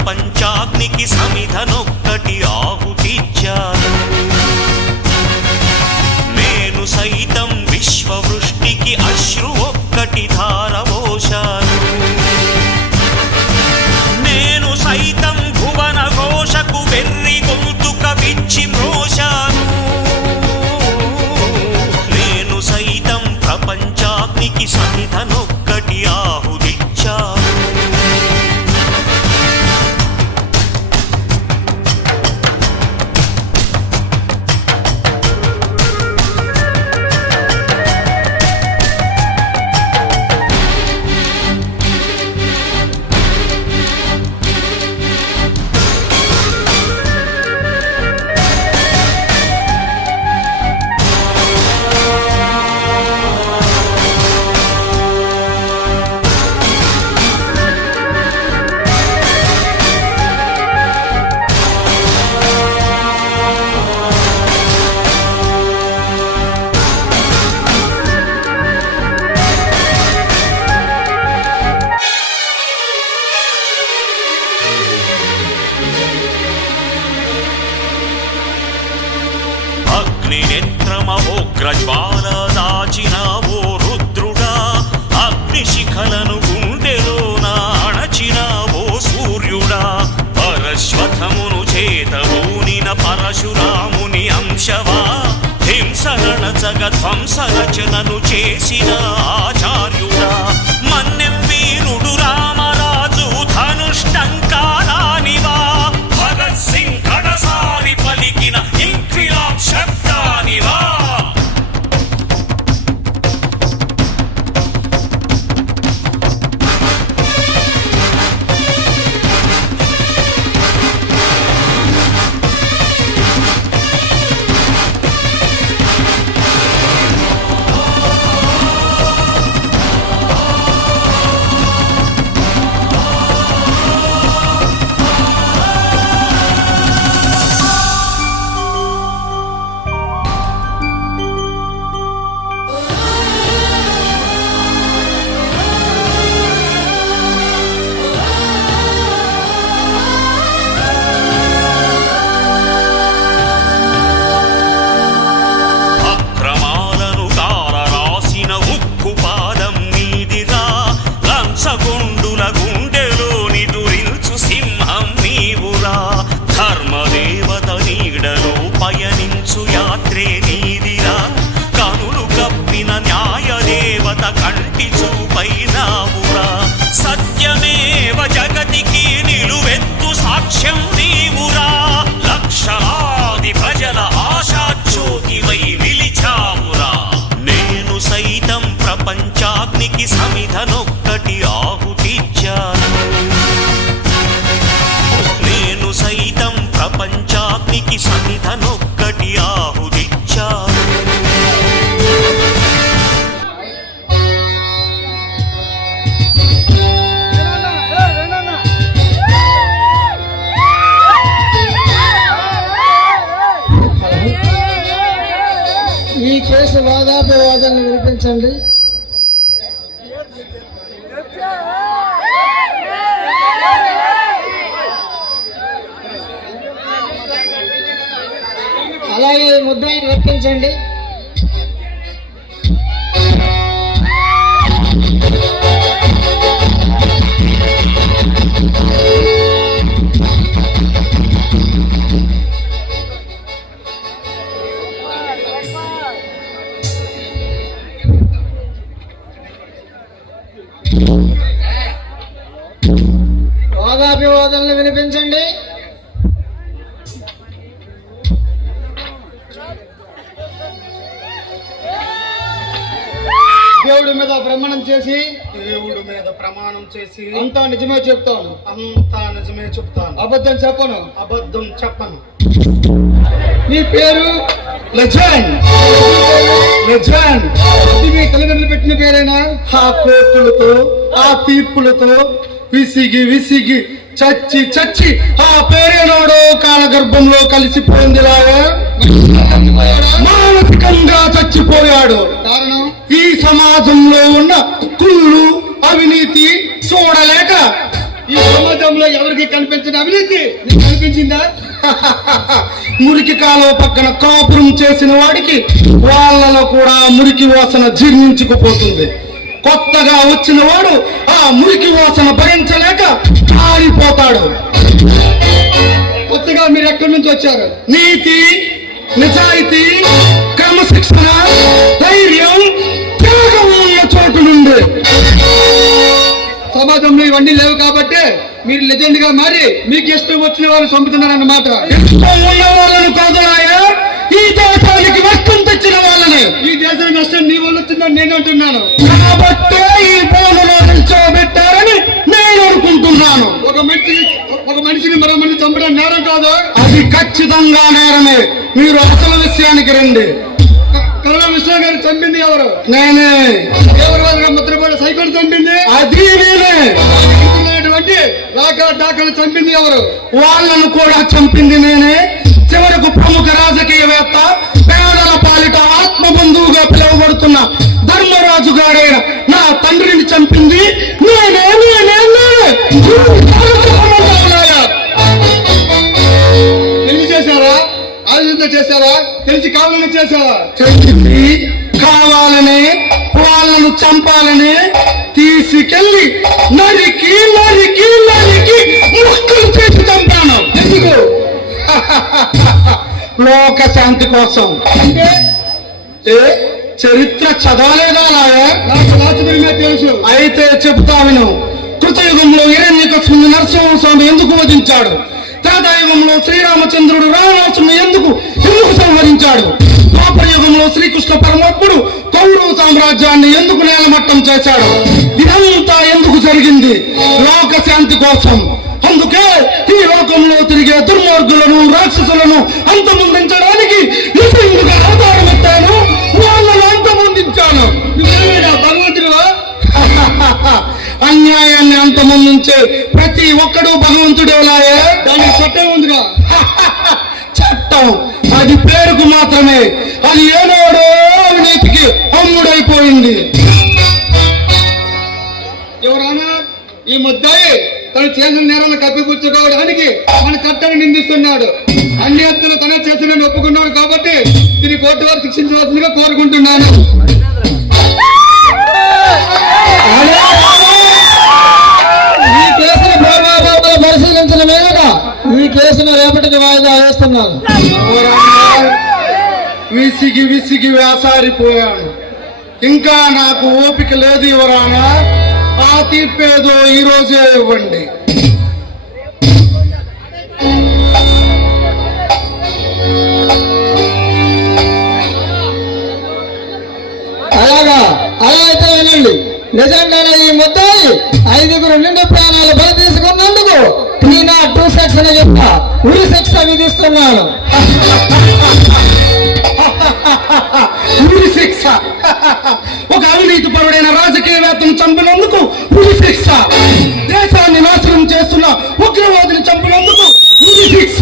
ప్రపంచాగ్నికి సమిధనొక్కటి ఆహుతిచ్చాను. నేను సైతం విశ్వవృష్టికి అశ్రు ఒక్కటి ధారవోశాను. నేను సైతం భువన ఘోషకు వెర్రి గొంతుక విచ్చి మ్రోశాను. నేను సైతం ప్రపంచాగ్నికి సమిధనొక్కటి ఆహుతిచ్చాను. అగ్నినేత్రమహోగ్రజ్వాల దాచినావో రుద్రుడా, అగ్నిశిఖలను గుండెలోన అణచినావో సూర్యుడా. పరశ్వథమును చేతబూనిన పరశురాముని అంశవా, హింసరణ జగధ్వంసరచనను చేసిన ఆచార్యుడా. మన్నెం వీరుడు రామరాజు ధనుష్టంకారానివా, భగత్ సింగ్ కడసారి పలికిన ఇంక్విలాబ్ శబ్దానివా. కంటి చూపైనావురా, సత్యమేవ జగతికి నిలువెత్తు సాక్ష్యం నీవురా. లక్షలాది ప్రజల ఆశాజ్యోతివై నిలిచావురా. నేను సైతం ప్రపంచాగ్నికి సమిధనొక్కటి ఆహుతిచ్చాను. నేను సైతం ప్రపంచాగ్నికి సమిధనొక్కటి ఆహుతిచ్చాను. ఈ కేసు వాదాపవాదాన్ని వినిపించండి. అలాగే ముద్దాయిని రప్పించండి. వాదాభివాదనలు వినిపించండి. దేవుడి మీద ప్రమాణం చేసి అంతా నిజమే చెప్తాను. అబద్ధం చెప్పను. నీ పేరు లెజెండ్. మీ తల్లిదండ్రులు పెట్టిన పేరేనా? ఆ కోర్టులతో ఆ తీర్పులతో విసిగి చచ్చి ఆ పేరేనాడో కాలగర్భంలో కలిసిపోయిందిలాగా మానసికంగా చచ్చిపోయాడు. కారణం ఈ సమాజంలో ఉన్న కుళ్ళు అవినీతి చూడలేక ఈ సమాజంలో ఎవరికి కనిపించిన అవినీతి నీకు కనిపించిందా? మురికి కాలువ పక్కన కాపురం చేసిన వాడికి వాళ్ళలో కూడా మురికి వాసన జీర్ణించుకుపోతుంది. కొత్తగా వచ్చిన వాడు ఆ మురికి వాసన భరించలేక ఆరిపోతాడు. కొత్తగా మీరు ఎక్కడి నుంచి వచ్చారు? నీతి, నిజాయితీ, క్రమశిక్షణ, ధైర్యం, త్యాగం ఉన్న చోటు నుండి. సమాజంలో ఇవన్నీ లేవు కాబట్టి మీరు లెజెండ్ గా మారి మీకు ఇష్టం వచ్చిన వాళ్ళు చంపుతున్నారన్నమాట. ఇష్టం ఉన్న వాళ్ళను కాదు నాయనా, ఈ దేశానికి నష్టం తెచ్చిన వాళ్ళని. ఈ దేశానికి నష్టం నీ వల్ల వచ్చిందని నేను అంటున్నాను. కాబట్టే ఈ బోనులో నిల్చోబెట్టారని నేను అనుకుంటున్నాను. ఒక మనిషిని మరో మనిషి చంపడం నేరం కాదు? అది ఖచ్చితంగా నేరమే. మీరు అసలు విషయానికి రండి. కరుణ విశ్వ గారు చంపింది ఎవరు? నేనే. దేవరాజు ముద్రపడ సైకిల్ చంపింది అది నేనే. డాకలు చంపింది ఎవరు? వాళ్ళను కూడా చంపింది నేనే. చివరకు ప్రముఖ రాజకీయవేత్త, పేదల పాలిట ఆత్మబంధువుగా పిలువబడుతున్న ధర్మరాజు గారైన నా తండ్రిని చంపింది నేనే. తెలిసి చేశారా? ఆలోచన చేశారా? తెలిసి కావాలని చేశారా? తెలిసి కావాలని వాళ్ళను చంపాలని తీసుకెళ్లి నరికి ముక్కలు చేసి చంపాను. ఎందుకు? లోక శాంతి కోసం. అంటే చరిత్ర చదవలేదా? నాకు రాజుమే తెలుసు. అయితే చెబుతా విను. కృతయుగంలో హిరణ్యకశిపుని నరసింహస్వామి ఎందుకు వధించాడు? త్రేతాయుగంలో శ్రీరామచంద్రుడు రావణాసురుని ఎందుకు సంహరించాడు? ద్వాపరయుగంలో శ్రీకృష్ణ పరమాత్ముడు కౌరవ సామ్రాజ్యాన్ని ఎందుకు నేలమట్టం చేశాడు? ఇదంతా ఎందుకు జరిగింది? లోక శాంతి కోసం. అందుకే ఈ లోకంలో తిరిగే దుర్మార్గులను, రాక్షసులను అంతమొందించడానికి నిజంగా అవతారం ఎత్తాను, వాళ్ళను అంతమొందించాను. భగవంతుడు అన్యాయాన్ని అంతమొందించే ప్రతి ఒక్కడు భగవంతుడేలాయే. దానికి చట్టం ఉందిగా. చట్టం అది పేరుకు మాత్రమే. అది ఏనాడో అవినీతికి అమ్ముడైపోయింది. ఎవరైనా ఈ ముద్దాయి తను చేసిన నేరాలను కప్పిపుచ్చుకోవడానికి మన చట్టాన్ని నిందిస్తున్నాడు. అన్ని హత్యలు తన చేసిన ఒప్పుకున్నాడు కాబట్టి దీన్ని కోర్టు వారు శిక్షించవలసిందిగా కోరుకుంటున్నాను. ఈ కేసును పూర్వాపరాలు పరిశీలించిన మీదుగా ఈ కేసును రేపటికి వాయిదా వేస్తున్నాను. విసిగి వేసారిపోయాను. ఇంకా నాకు ఓపిక లేదు యువరానా. ఆ తీర్పేదో ఈ రోజే ఇవ్వండి. అలా అయితే వినండి. నిజంగానే ఈ ముద్దాయి 5 నిండు ప్రాణాలు బలి తీసుకున్నందుకు 302 సెక్షన్ యొక్క ఉరి శిక్ష విధిస్తున్నాను. ఉరి శిక్ష? ఒక అవినీతి పరుడైన రాజకీయవేత్తను చంపినందుకు ఉరి శిక్ష. దేశాన్ని నాశనం చేస్తున్న ఉగ్రవాదిని చంపినందుకు ఉరి శిక్ష.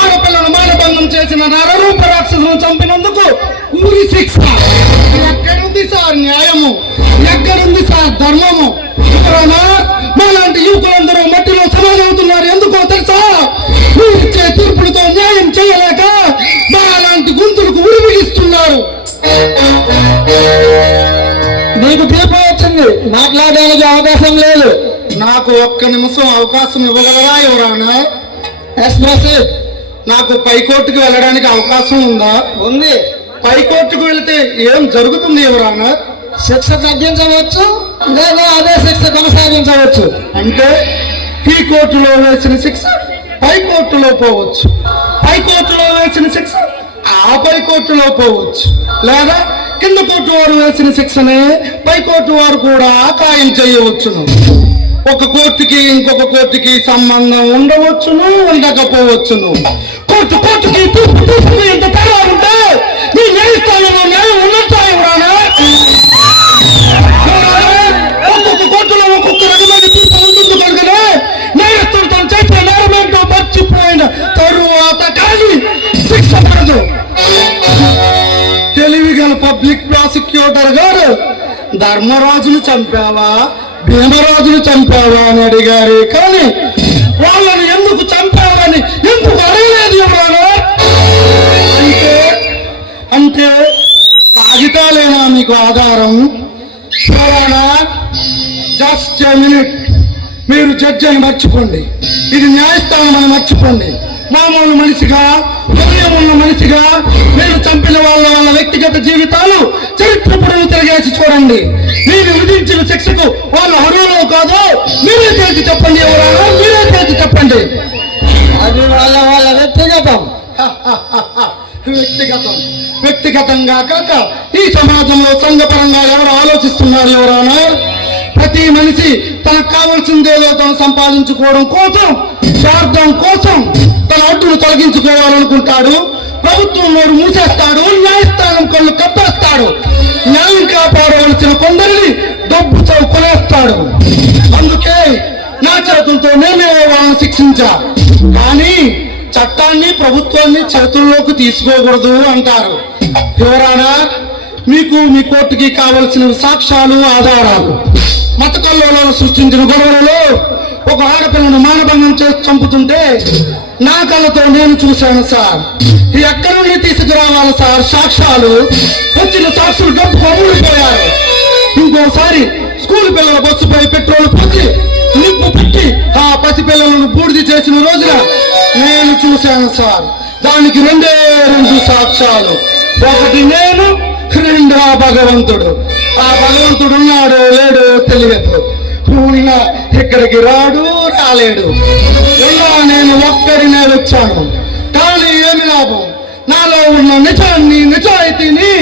ఆడపిల్లను మానభంగం చేసిన నరరూప రాక్షసులను చంపినందుకు ఉరి శిక్ష. ఎక్కడుంది సార్ న్యాయము? ఎక్కడుంది సార్ ధర్మము? మాలాంటి యువకులందరూ మట్టిలో సమాధవుతున్నారు. ఎందుకో తెలుసా? ఇచ్చే తీర్పులతో న్యాయం చేయలేక మాలాంటి గొంతులకు ఉరి బిగిస్తున్నారు. నీకు తీర్పు వచ్చింది, మాట్లాడడానికి అవకాశం లేదు. నాకు ఒక్క నిమిషం అవకాశం ఇవ్వగలరా ఎవరానా? ఎక్స్ప్రెస్. నాకు పైకోర్టుకు వెళ్ళడానికి అవకాశం ఉందా? ఉంది. పైకోర్టుకు వెళితే ఏం జరుగుతుంది ఎవరానా? శిక్ష తగ్గించవచ్చు లేదా అదే శిక్ష కొనసాగించవచ్చు. అంటే ఈ కోర్టులో వేసిన శిక్ష పైకోర్టులో పోవచ్చు, పైకోర్టులో వేసిన శిక్ష ఆ పైకోర్టులో పోవచ్చు, లేదా కింద కోర్టు వారు వేసిన శిక్షనే పైకోర్టు వారు కూడా ఖాయం చేయవచ్చును. ఒక కోర్టుకి ఇంకొక కోర్టుకి సంబంధం ఉండవచ్చును, ఉండకపోవచ్చును. కోర్టుకి తీర్పు ఎంత తేడా ఉంటే మీ న్యాయస్థానంలో న్యాయం ఉన్నట్టు ఎవరానా? ఒక్కొక్క కోర్టులో ఒక్కొక్క రకమైన తీర్పు ఉంటుంది కనుకనే న్యాయస్థుడు తను చేసిన నేరమేంటో మర్చిపోయిన తరువాత కానీ శిక్ష పడదు. తెలివిగల పబ్లిక్ ప్రాసిక్యూటర్ గారు, ధర్మరాజును చంపావా, భీమరాజును చంపావా అని అడిగారు, కానీ వాళ్ళని ఎందుకు చంపావని ఎందుకు అడగలేదు ఎవరాను? అంటే అంటే కాగితాలేనా మీకు ఆధారం? జస్ట్ మినిట్, మీరు జడ్జి అని మర్చిపోండి, ఇది న్యాయస్థానం అని మర్చిపోండి. మామూలు మనిషిగా, హృదయం ఉన్న మనిషిగా మీరు చంపిన వాళ్ళ వ్యక్తిగత జీవితాలు చరిత్ర పొడవు తిరిగేసి చూడండి. మీరు విధించిన శిక్షకు వాళ్ళ అర్హులో కాదో మీరే తేల్చి చెప్పండి. ఎవరైనా మీరే తేల్చి చెప్పండి. అది వాళ్ళ వ్యక్తిగతం. వ్యక్తిగతంగా కాక ఈ సమాజంలో సంఘపరంగా ఎవరు ఆలోచిస్తున్నారు? ఎవరైనా ప్రతి మనిషి తనకు కావలసిందేదో తను సంపాదించుకోవడం కోసం, స్వార్థం కోసం తన అడ్డును తొలగించుకోవాలనుకుంటాడు. ప్రభుత్వం నోరు మూసేస్తాడు, న్యాయస్థానం కళ్ళు కప్పేస్తాడు, న్యాయం కాపాడవలసిన కొందరిని డబ్బుతో కొనేస్తాడు. అందుకే నా చేతులతో నేనే వాళ్ళని శిక్షించా, కానీ చట్టాన్ని ప్రభుత్వాన్ని చేతుల్లోకి తీసుకోకూడదు అంటారు. ఎవరైనా మీకు మీ కోర్టుకి కావలసిన సాక్ష్యాలు, ఆధారాలు. మత కల్లోలను సృష్టించిన గొడవలలో ఒక ఆడపిల్లను మానభంగం చేసి చంపుతుంటే నా కళ్ళతో నేను చూశాను సార్. ఎక్కడి నుండి తీసుకురావాలి సార్ సాక్ష్యాలు? వచ్చిన సాక్షులు డబ్బు అమ్ముడిపోయారు. ఇంకోసారి స్కూల్ పిల్లల బస్సుపై పెట్రోల్ పోసి నిప్పు పెట్టి ఆ పసిపిల్లలను బూడిది చేసిన రోజున నేను చూశాను సార్. దానికి రెండే రెండు సాక్ష్యాలు, ఒకటి నేను, రెండు ఆ భగవంతుడు. ఆ భగవంతుడు ఉన్నాడో లేడో తెలియదు. ఉన్నా ఇక్కడికి రాలేడు. ఉన్నా నేను ఒక్కడినే వచ్చాను, కానీ ఏమి లాభం? నాలో ఉన్న నిజాన్ని, నిజాయితీని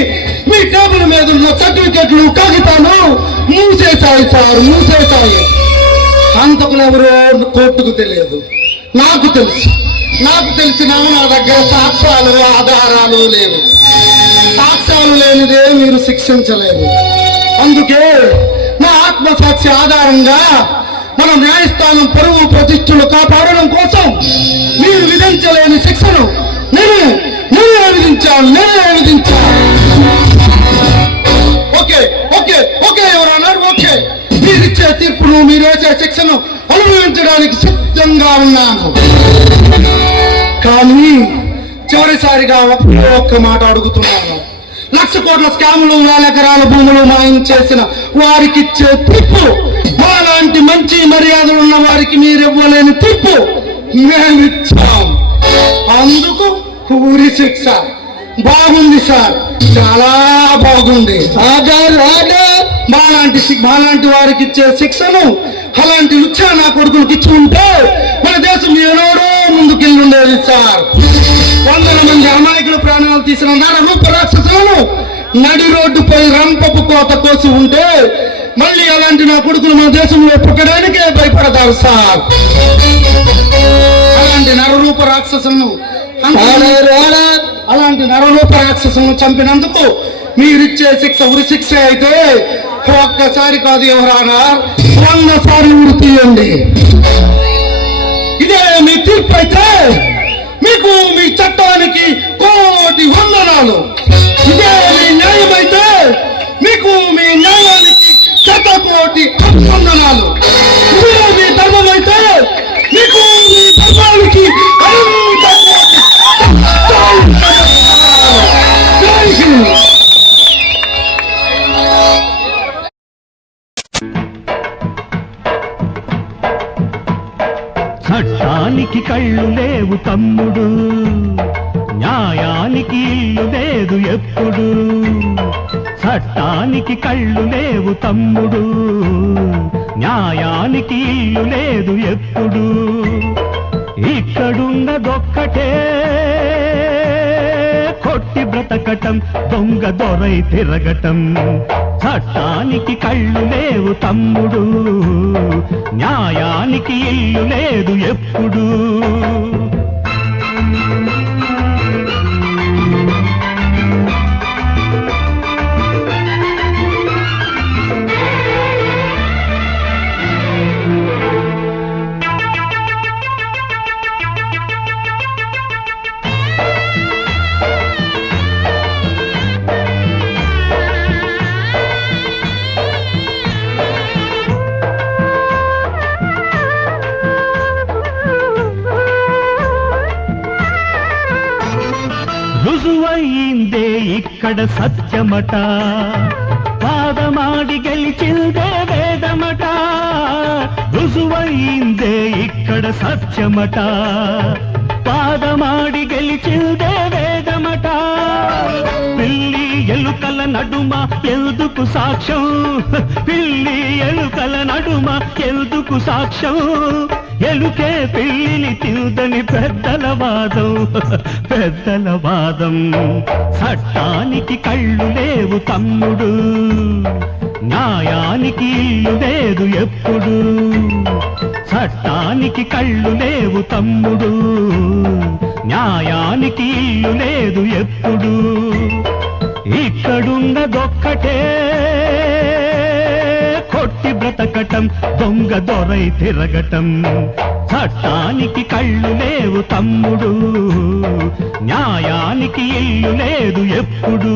మీ టేబుల్ మీద ఉన్న సర్టిఫికెట్లు, కాగితాలు మూసేశాయి సార్, మూసేశాయి. హంతకులు ఎవరో కోర్టుకు తెలియదు, నాకు తెలుసు. నాకు తెలిసిన నా దగ్గర సాక్ష్యాలు, ఆధారాలు లేవు. సాక్ష్యాలు లేనిదే మీరు శిక్షించలేరు. అందుకే నా ఆత్మసాక్షి ఆధారంగా మన న్యాయస్థానం పరువు ప్రతిష్టలు కాపాడడం కోసం మీరు విధించలేని శిక్షను నేనే విధించాను. ఓకే ఓకే ఓకే ఎవరన్నారు? ఓకే, మీరిచ్చే తీర్పును, మీరు వేసే శిక్షను అనుభవించడానికి సిద్ధంగా ఉన్నాను. కానీ చివరిసారిగా ఒక్క మాట అడుగుతున్నాను. 1,00,000 కోట్ల స్కాములు, 1,000 ఎకరాల భూములు మాయం చేసిన వారికి ఇచ్చే తీర్పు, మాలాంటి మంచి మర్యాదలు ఉన్న వారికి మీరు ఇవ్వలేని తీర్పు మేమిచ్చాం. అందుకు ఊరి శిక్ష బాగుంది సార్, చాలా బాగుంది. మాలాంటి వారికి ఇచ్చే శిక్షను అలాంటి లుచ్చా నా కొడుకులకు ఇచ్చి ఉంటే మన దేశం ఏనాడో ముందుకెళ్ళుండేది సార్. 100 మంది అమాయకులు ప్రాణాలు తీసిన నరరూప రాక్షసులను నడి రోడ్డుపై రంపపు కోత కోసి ఉంటే మళ్ళీ అలాంటి నా కొడుకులు మన దేశంలో పుట్టడానికే భయపడతారు సార్. అలాంటి నరరూప రాక్షసులను చంపినందుకు మీరిచ్చే శిక్ష ఉరి శిక్ష అయితే ఒక్కసారి కాదు ఎవరానా 100 సార్లు ఉరి తీయండి. ఇదే మీ తీర్పు అయితే మీకు మీ చట్టానికి కోటి వందనాలు. ఇదే మీ న్యాయం అయితే మీకు మీ న్యాయానికి 100,000,000 వందనాలు. ఇదే మీ ధర్మం అయితే మీకు మీ ధర్మానికి అనంత చట్టానికి కళ్ళు లేవు తమ్ముడు, న్యాయానికి ఇల్లు లేదు ఎప్పుడు. చట్టానికి కళ్ళు లేవు తమ్ముడు, న్యాయానికి ఇల్లు లేదు ఎప్పుడు. ఇక్కడున్నదొక్కటే కొట్టి బ్రతకటం, దొంగ దొరై తిరగటం. చట్టానికి కళ్ళు లేవు తమ్ముడు, న్యాయానికి ఇల్లు లేదు ఎప్పుడు. రుజువయిందే ఇక్కడ సత్యమట, వాదమాడి గెలిచిందే వేదమట. రుజువయిందే ఇక్కడ సత్యమట, వాదమాడి గెలిచిందే వేదమట. పిల్లి ఎలుకల నడుమ ఎందుకు సాక్ష్యం, పిల్లి ఎలుకల నడుమ ఎందుకు సాక్ష్యం. ఎలుకే పిల్లిని తిందని పెద్దల వాదం, పెద్దల వాదం. చట్టానికి కళ్ళు లేవు తమ్ముడు, న్యాయానికి ఇల్లు లేదు ఎప్పుడు. చట్టానికి కళ్ళు లేవు తమ్ముడు, న్యాయానికి ఇల్లు లేదు ఎప్పుడు. ఇక్కడున్నదొక్కటే కొట్టి బ్రతకటం, దొంగ దొరై తిరగటం. చట్టానికి కళ్ళు లేవు తమ్ముడు, న్యాయానికి ఇల్లు లేదు ఎప్పుడు.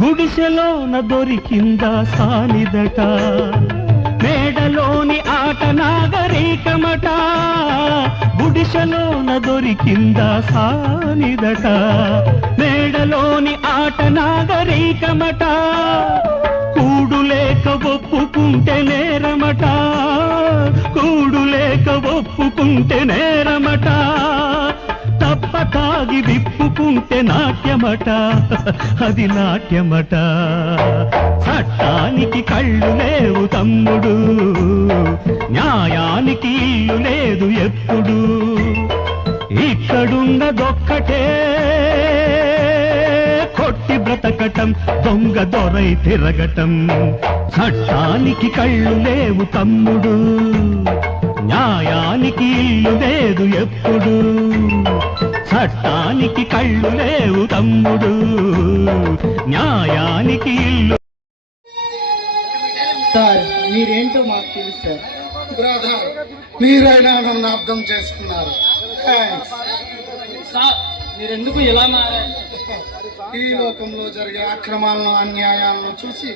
గుడిసెలోన దొరికిందా సానిదట, మేడలోని ఆట నాగరికమట. గుడిసెలోన దొరికిందా సానిదట, మేడలోని ఆట నాగరికమట. కూడు లేక ఒప్పుకుంటే నేరమట, కూడు లేక ఒప్పుకుంటే నేరమట. తప్ప తాగి విప్పుకుంటే నాట్యమట, అది నాట్యమట. చట్టానికి కళ్ళు లేవు తమ్ముడు, న్యాయానికి ఇల్లు లేదు ఎప్పుడు. ఇక్కడున్నదొక్కటే కొట్టి బ్రతకటం, దొంగ దొరై తిరగటం. చట్టానికి కళ్ళు లేవు తమ్ముడు, న్యాయానికి ఇల్లు లేదు ఎప్పుడు. చట్టానికి కళ్ళు లేవు తమ్ముడు, న్యాయానికి ఇల్లు. సార్ మీరేంటో మాకు తెలుసు సార్. బ్రదర్ మీరైనా నన్ను అర్థం చేసుకున్నారు. సార్ మీరెందుకు ఇలా మారారు? ఈ లోకంలో జరిగే అక్రమాలను అన్యాయాలను చూసి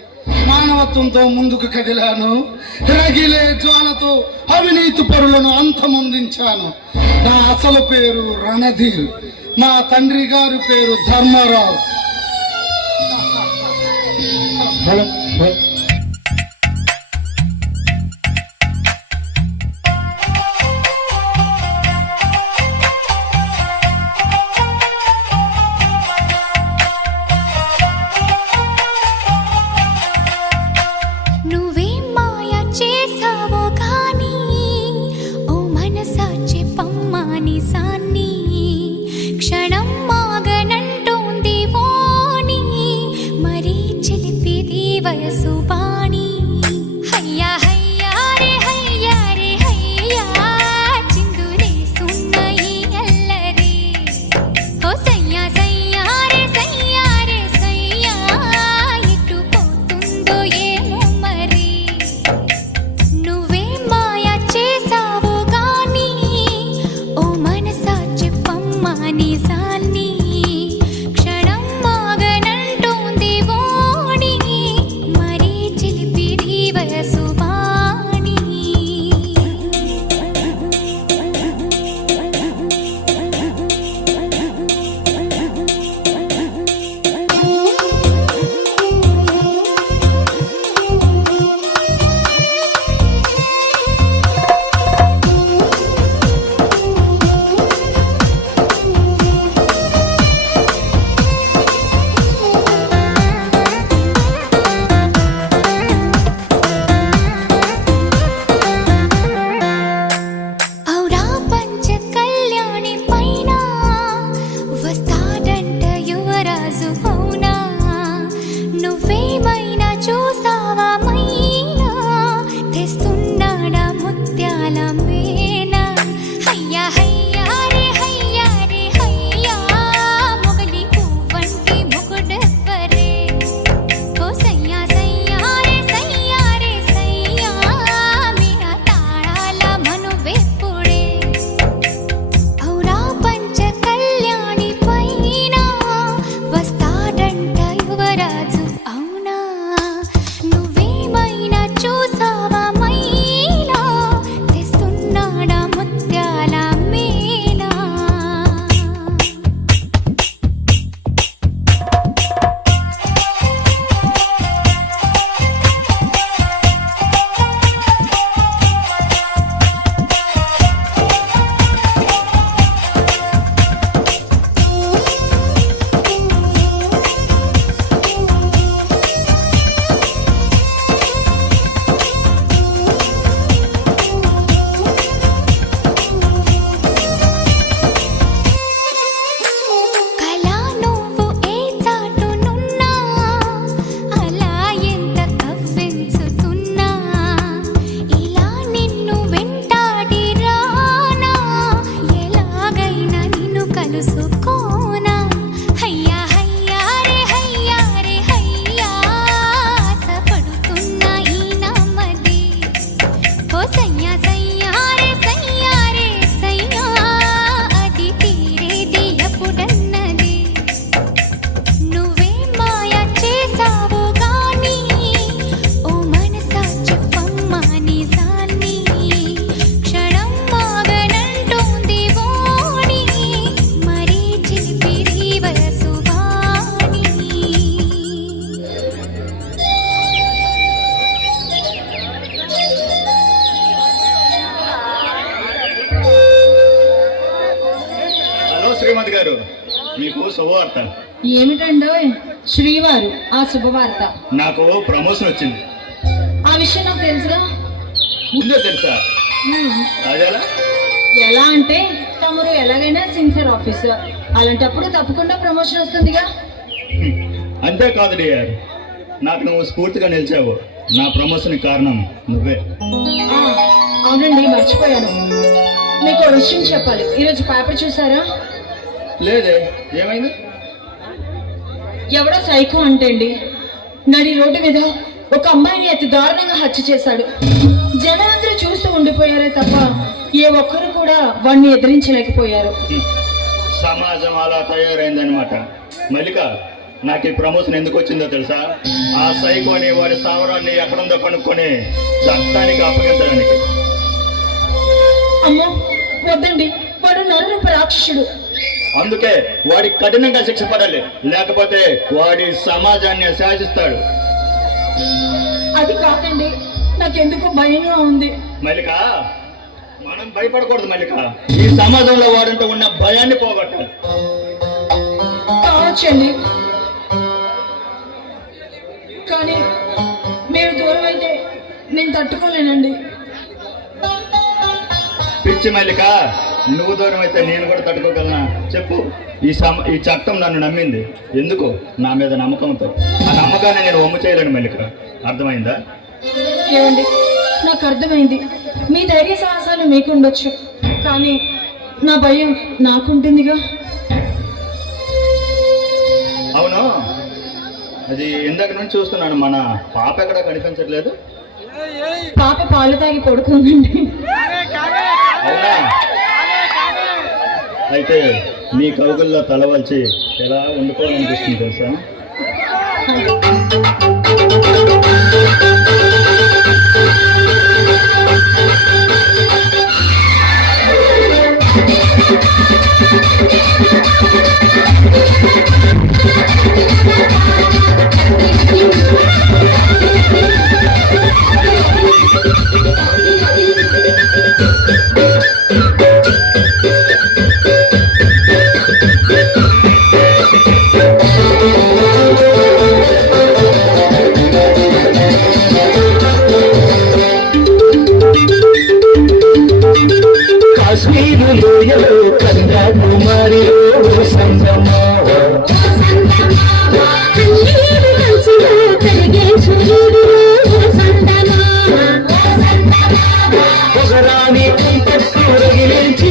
మానవత్వంతో ముందుకు కదిలాను. రగిలే జ్వాలతో అవినీతి పరులను అంతమొందించాను. నా అసలు పేరు రణధీర్, మా తండ్రి గారి పేరు ధర్మరావు. నువ్వేం మాయ చేసావో కానీ ఓ మనసా చెప్పమ్మా నిజాన్ని. క్షణం మాగనంటోంది వాణి, మరీ చిలిపిది వయసు బాణి. హయ్యా హయ్యా రే హయ్యా రే హయ్యా, చిందులేస్తున్న ఈ అల్లరి. ఓ సయ్యా సయ్యా రే సయ్యా రే సయ్యా, ఎటు పోతుందో ఏమో మరి. నువ్వే మాయ చేసావో గాని ఓ మనసా చెప్పమ్మా నిజాన్ని. క్షణం మాగనంటోంది వాణి, మరీ చిలిపిది శుభవార్త. ఏమిటండో శ్రీవారు ఆ శుభవార్త? నాకు ప్రమోషన్ వచ్చింది. ఆ విషయం నాకు తెలుసుగా. ముందే తెలుసా? అదేలా? ఎలా అంటే తమరు ఎలాగైనా సిన్సియర్ ఆఫీసర్, అలాంటప్పుడు తప్పకుండా ప్రమోషన్ వస్తుందిగా. అంతేకాదు డియర్, నాకు నువ్వు స్ఫూర్తిగా నిలిచావు. నా ప్రమోషన్ కారణం నువ్వే. ఆ, అవునండి, మర్చిపోయాను. మీకు ఒక విషయం చెప్పాలి. ఈరోజు పేపర్ చూసారా? లేదే, ఏమైంది? ఎవడో సైకో అంటండి నడి రోడ్డు మీద ఒక అమ్మాయిని అతి దారుణంగా హత్య చేశాడు. జనాలందరూ చూస్తూ ఉండిపోయారే తప్ప ఏ ఒక్కరు కూడా వాడిని ఎదిరించలేకపోయారు. సమాజం అలా తయారైందనమాట. మల్లిక, నాకు ఈ ప్రమోషన్ ఎందుకు వచ్చిందో తెలుసా? ఆ సైకోని వాడి స్థావరాన్ని ఎక్కడుందో కనుక్కొని చట్టానికి అప్పగించడానికి. అమ్మో వద్దండి, వాడు నరరూప రాక్షసుడు. అందుకే వాడికి కఠినంగా శిక్ష పడాలి, లేకపోతే వాడి సమాజాన్ని శాసిస్తాడు. అది కాదండి, నాకెందుకో భయంగా ఉంది. మల్లిక, మనం భయపడకూడదు మల్లిక. ఈ సమాజంలో వాడంటే ఉన్న భయాన్ని పోగొట్టాలి. కావచ్చండి, కానీ మీరు దూరం అయితే నేను తట్టుకోలేనండి. పిచ్చి మల్లిక, నువ్వు దూరం అయితే నేను కూడా తట్టుకోగలనా చెప్పు? ఈ చట్టం నన్ను నమ్మింది ఎందుకు? నా మీద నమ్మకంతో. ఆ నమ్మకాన్ని నేను వమ్ము చేయలేను మల్లిక, అర్థమైందా? ఏమండి, నాకు అర్థమైంది. మీ ధైర్య సాహసాలు మీకు ఉండొచ్చు, కానీ నా భయం నాకుంటుందిగా. అవును, అది ఇందాక నుంచి చూస్తున్నాను. మన పాప ఎక్కడ కనిపించట్లేదు. పాప పాలు తాగి పడుకుందండి. అవునా? అయితే నీ కౌగుల్లో తలవల్చి ఎలా వండుకోవాలనిపిస్తుంది తెలుసా? కాశ్మీరు లోయలో కన్యాకుమారిలో ఒకరాని పట్టురగిలించి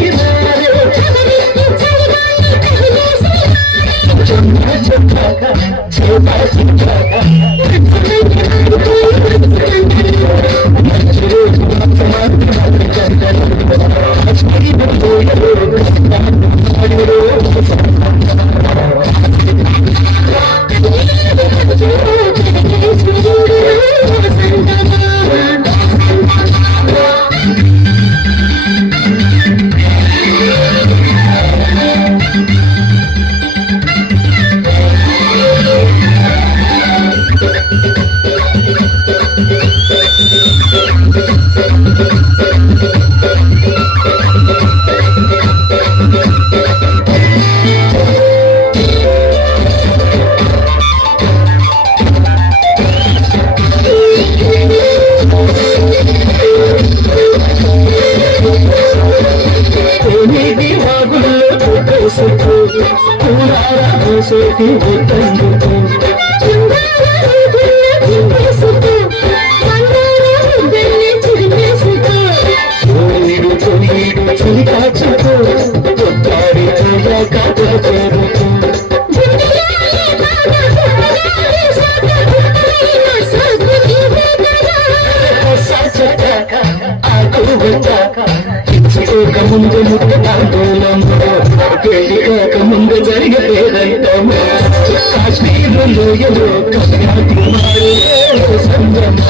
చెప్పాక ముందు ముందు జరిగేదంటాము కాశ్మీరులో ఏదో కన్యాకుమారిలో సంగమా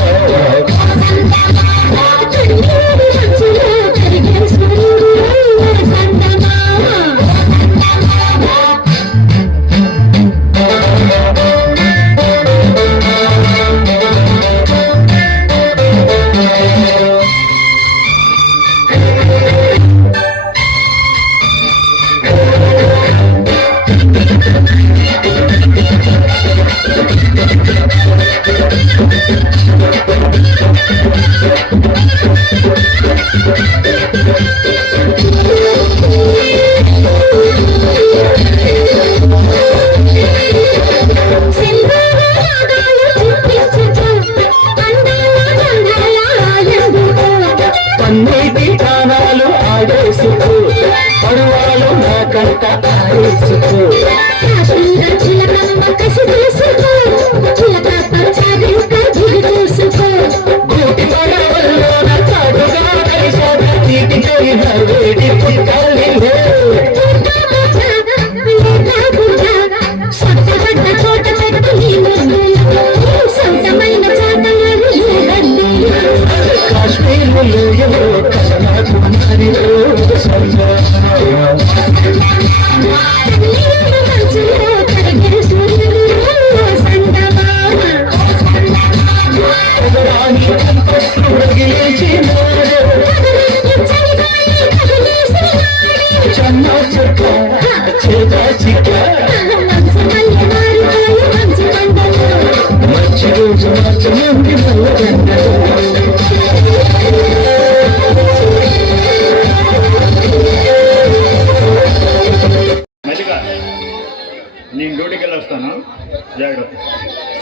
జాగ్రత్త.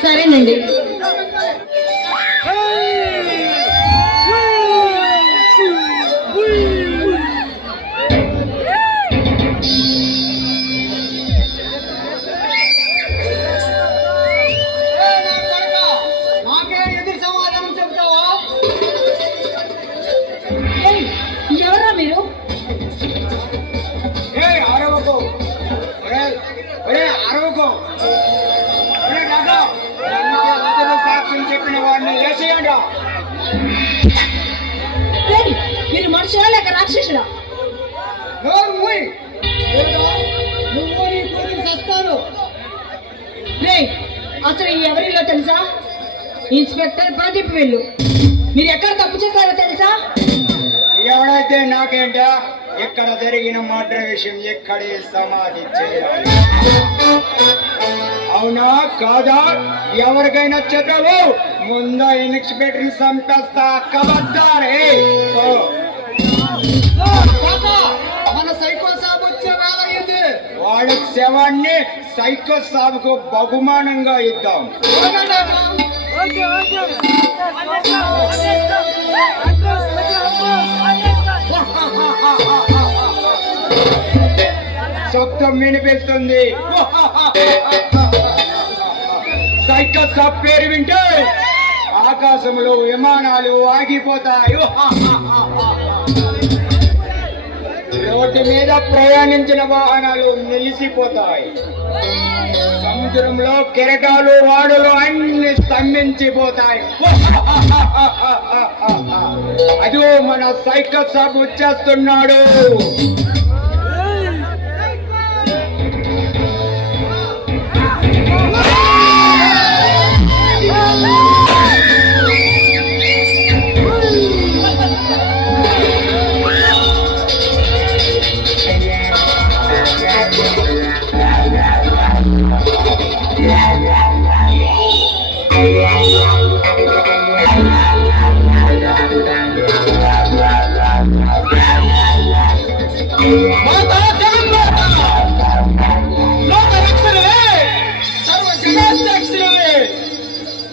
సరేనండి. నాకే ఎదురు సమాధానం చెప్తావా? ఏయ్, ఎవరా మీరు? అరవకు, అరవకు. సాక్ష్యం చెప్పిన వాడిని వేసేయండి. ఏయ్, మీరు మనుషులా లేక రాక్షసులా? నువ్వు నీ కూతురు చేస్తారు. రేయ్, అసలు ఈ ఎవరిలో తెలుసా? ఇన్స్పెక్టర్ ప్రదీప్ వీళ్ళు. మీరు ఎక్కడ తప్పు చేశారో తెలుసా? ఎవడైతే నాకేంటా, ఎక్కడ జరిగిన మర్డర్ విషయం ఎక్కడే సమాధి చేయాలి. అవునా కాదా? ఎవరికైనా చెప్పవు ముందు ఇన్స్పెక్టర్ చంపేస్తా. కబద్దారే. మన సైకో సాబ్ వచ్చే వేలయ్యింది. వాడి శవాన్ని సైకో సాబుకు బహుమానంగా ఇద్దాం. శబ్దం వినిపిస్తుంది. సైకో సాబ్ పేరు వింటే ఆకాశంలో విమానాలు ఆగిపోతాయి. రోడ్డు మీద ప్రయాణించిన వాహనాలు నిలిచిపోతాయి. సముద్రంలో కెరటాలు వాడులు అన్ని స్తంభించిపోతాయి. అదో మన సైకో సాబ్ వచ్చేస్తున్నాడు.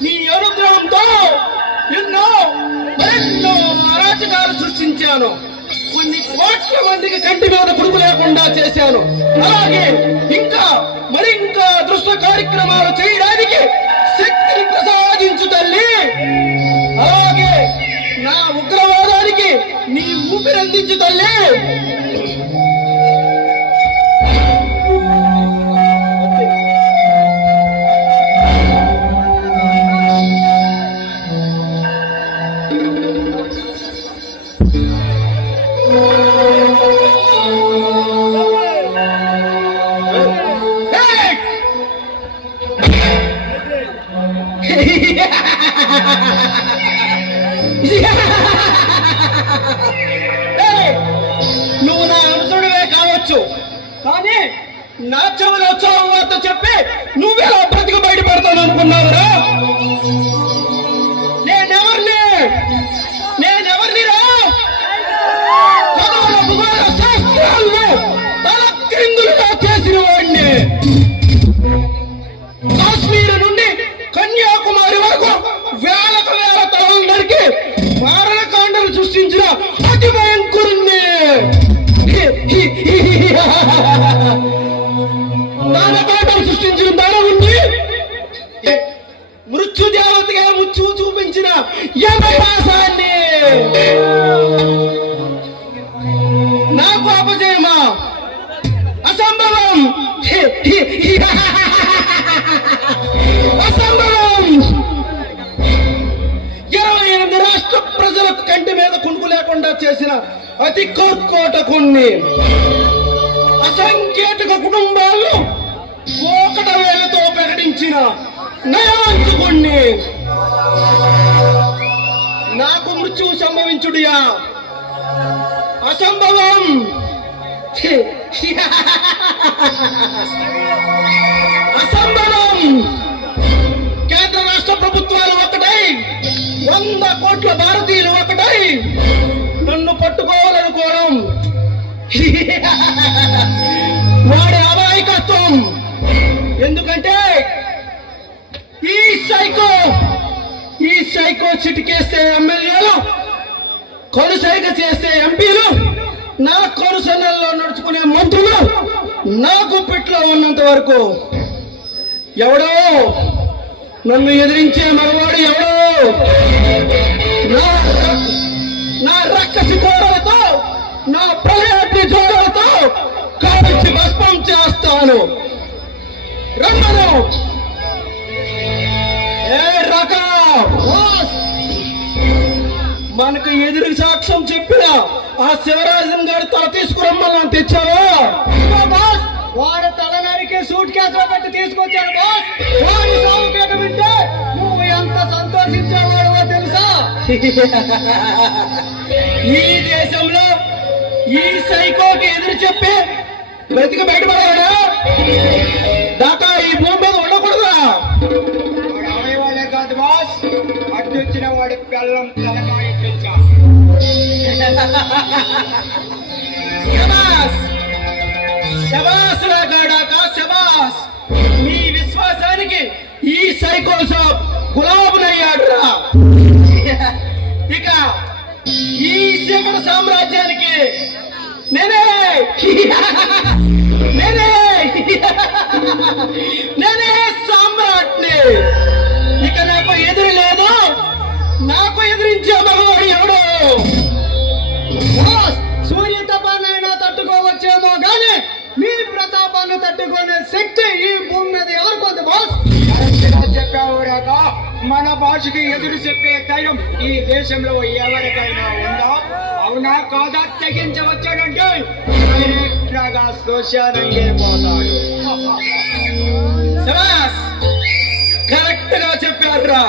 నీ అనుగ్రహంతో ఎన్నో అరాచకాలు సృష్టించాను. కొన్ని కోట్ల మందికి కంటి మీద పురుగు లేకుండా చేశాను. అలాగే ఇంకా మరింకా దృష్ట కార్యక్రమాలు చేయడానికి శక్తిని ప్రసాదించు తల్లి. అలాగే నా ఉగ్రవాదానికి నీ ఊపిరందించు తల్లి. నువ్వు నా అనుసుడివే కావచ్చు, కానీ నా చెవులో చావు వార్త చెప్పి నువ్వెలా బ్రతికి బయటపడతాను అనుకున్నావురా? నేనెవరినిరా? శాస్త్రాలను తల క్రిందులుగా చేసిన వాడిని. కాశ్మీర్ నుండి కన్యాకుమారి వరకు వేలకు వేల తలలు నరికి మారణకాండలు సృష్టించిన అతి భయంకరుణ్ణి. దానకాండలు సృష్టించిన దానవుణ్ణి, మృత్యుదేవతగా ముచ్చు చూపించిన యమపాసాన్ని. నాకు అపజయమా? అసంభవం. అసంభవం. 28 రాష్ట్ర ప్రజలకు కంటి మీద కునుకు లేకుండా చేసిన అతి కోర్కోటకుణ్ణి. అసంఖ్యాక కుటుంబాలను కోకట వేలతో ప్రకటించిన నయవంచుకుణ్ణి. నాకు మృత్యువు సంభవించుడియా? అసంభవం. అసంభవం. కేంద్ర రాష్ట్ర ప్రభుత్వాలు ఒకటై 100 కోట్ల భారతీయులు ఒకటై నన్ను పట్టుకోవాలనుకోవడం వాడి అమాయకత్వం. ఎందుకంటే చిటికేస్తే ఎమ్మెల్యేలు, కొనుసైగ చేస్తే ఎంపీలు, నా కొనుసన్నల్లో నడుచుకునే మంత్రులు, నా గుప్పిట్లో ఉన్నంత వరకు ఎవడో నన్ను ఎదిరించే మగవాడు ఎవడో నా రక్కసి గోడలతో, నా ప్రళయాగ్ని జోడలతో కాల్చి భస్మం చేస్తాను. రమ్మను. ఏ రక మనకు ఎదురు సాక్ష్యం చెప్పిన ఆ శివరాజన్ గారి తల తీసుకురమ్మని తెచ్చావా? వాడు తల నరికి సూట్ కేసులో పెట్టి తీసుకొచ్చాడు బాస్. వాడి సాగు కేక వింటే నువ్వు ఎంత సంతోషించేవాడవో తెలుసా? ఈ దేశంలో ఈ సైకోకి ఎదురు చెప్పి బ్రతికి బయటపడాడా? దాకా ఈ భూమి మీద ఉండకూడదా? ఆడేవాళ్ళే కాదు బాస్, అడ్డొచ్చిన వాడి పిల్లం తలకాయ పెంచా. శబాస్ శబాస్ లాగాడాక శబాస్. మీ విశ్వాసానికి ఈ సైకో షాప్ గులాబులయ్యాడు రా. ఇక ఈ శిఖర సామ్రాజ్యానికి నేనే నేనే నేనే సామ్రాట్ని. ఇక నాకు ఎదురు లేదు, నాకు ఎదిరించే మగవాడు ఎవడు? సూర్య తపాన్నైనా తట్టుకోవచ్చేమో గాని మీ ప్రతాపాన్ని తట్టుకునే శక్తి ఈ భూమి మీద ఎవరికి ఉంది బాస్? చెప్పావు రాక, మన భాషకి ఎదురు చెప్పే ధైర్యం ఈ దేశంలో ఎవరికైనా ఉందా? అవునా కాదా తెగించవచ్చాడంటే డైరెక్ట్గా శ్మశానంకే పోతాడు. శబాస్ కరెక్ట్ గా చెప్పారు రా.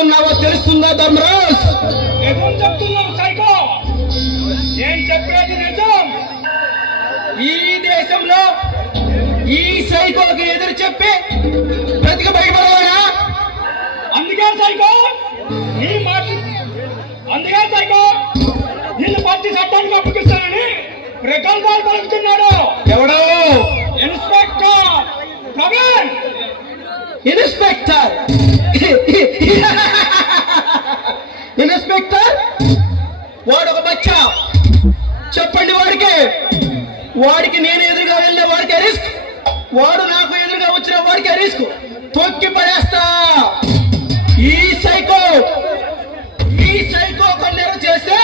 చెప్తున్నావో తెలుస్తుందా ధర్మరాజ్? ఎదురు చెప్తున్నావు సైకో. నేను చెప్పేది నిజం. ఈ దేశంలో ఈ సైకోకి ఎదురు చెప్పి బ్రతికి బయటపడవాడా? అందుకే సైకో నీ మాట, అందుకే సైకో నిన్ను పార్టీ చట్టానికి అప్పగిస్తానని ప్రగల్భాలు పలుకుతున్నాడు. ఎవడో? ఇన్స్పెక్టర్ ప్రవీణ్. ఇన్స్పెక్టర్ ఇన్స్పెక్టర్ వాడు ఒక బచ్చా. చెప్పండి వాడికి నేను ఎదురుగా వెళ్ళిన వాడికి రిస్క్, వాడు నాకు ఎదురుగా వచ్చిన వాడికి రిస్క్. తొక్కి పడేస్తా. ఈ సైకో కన్నెర చేస్తే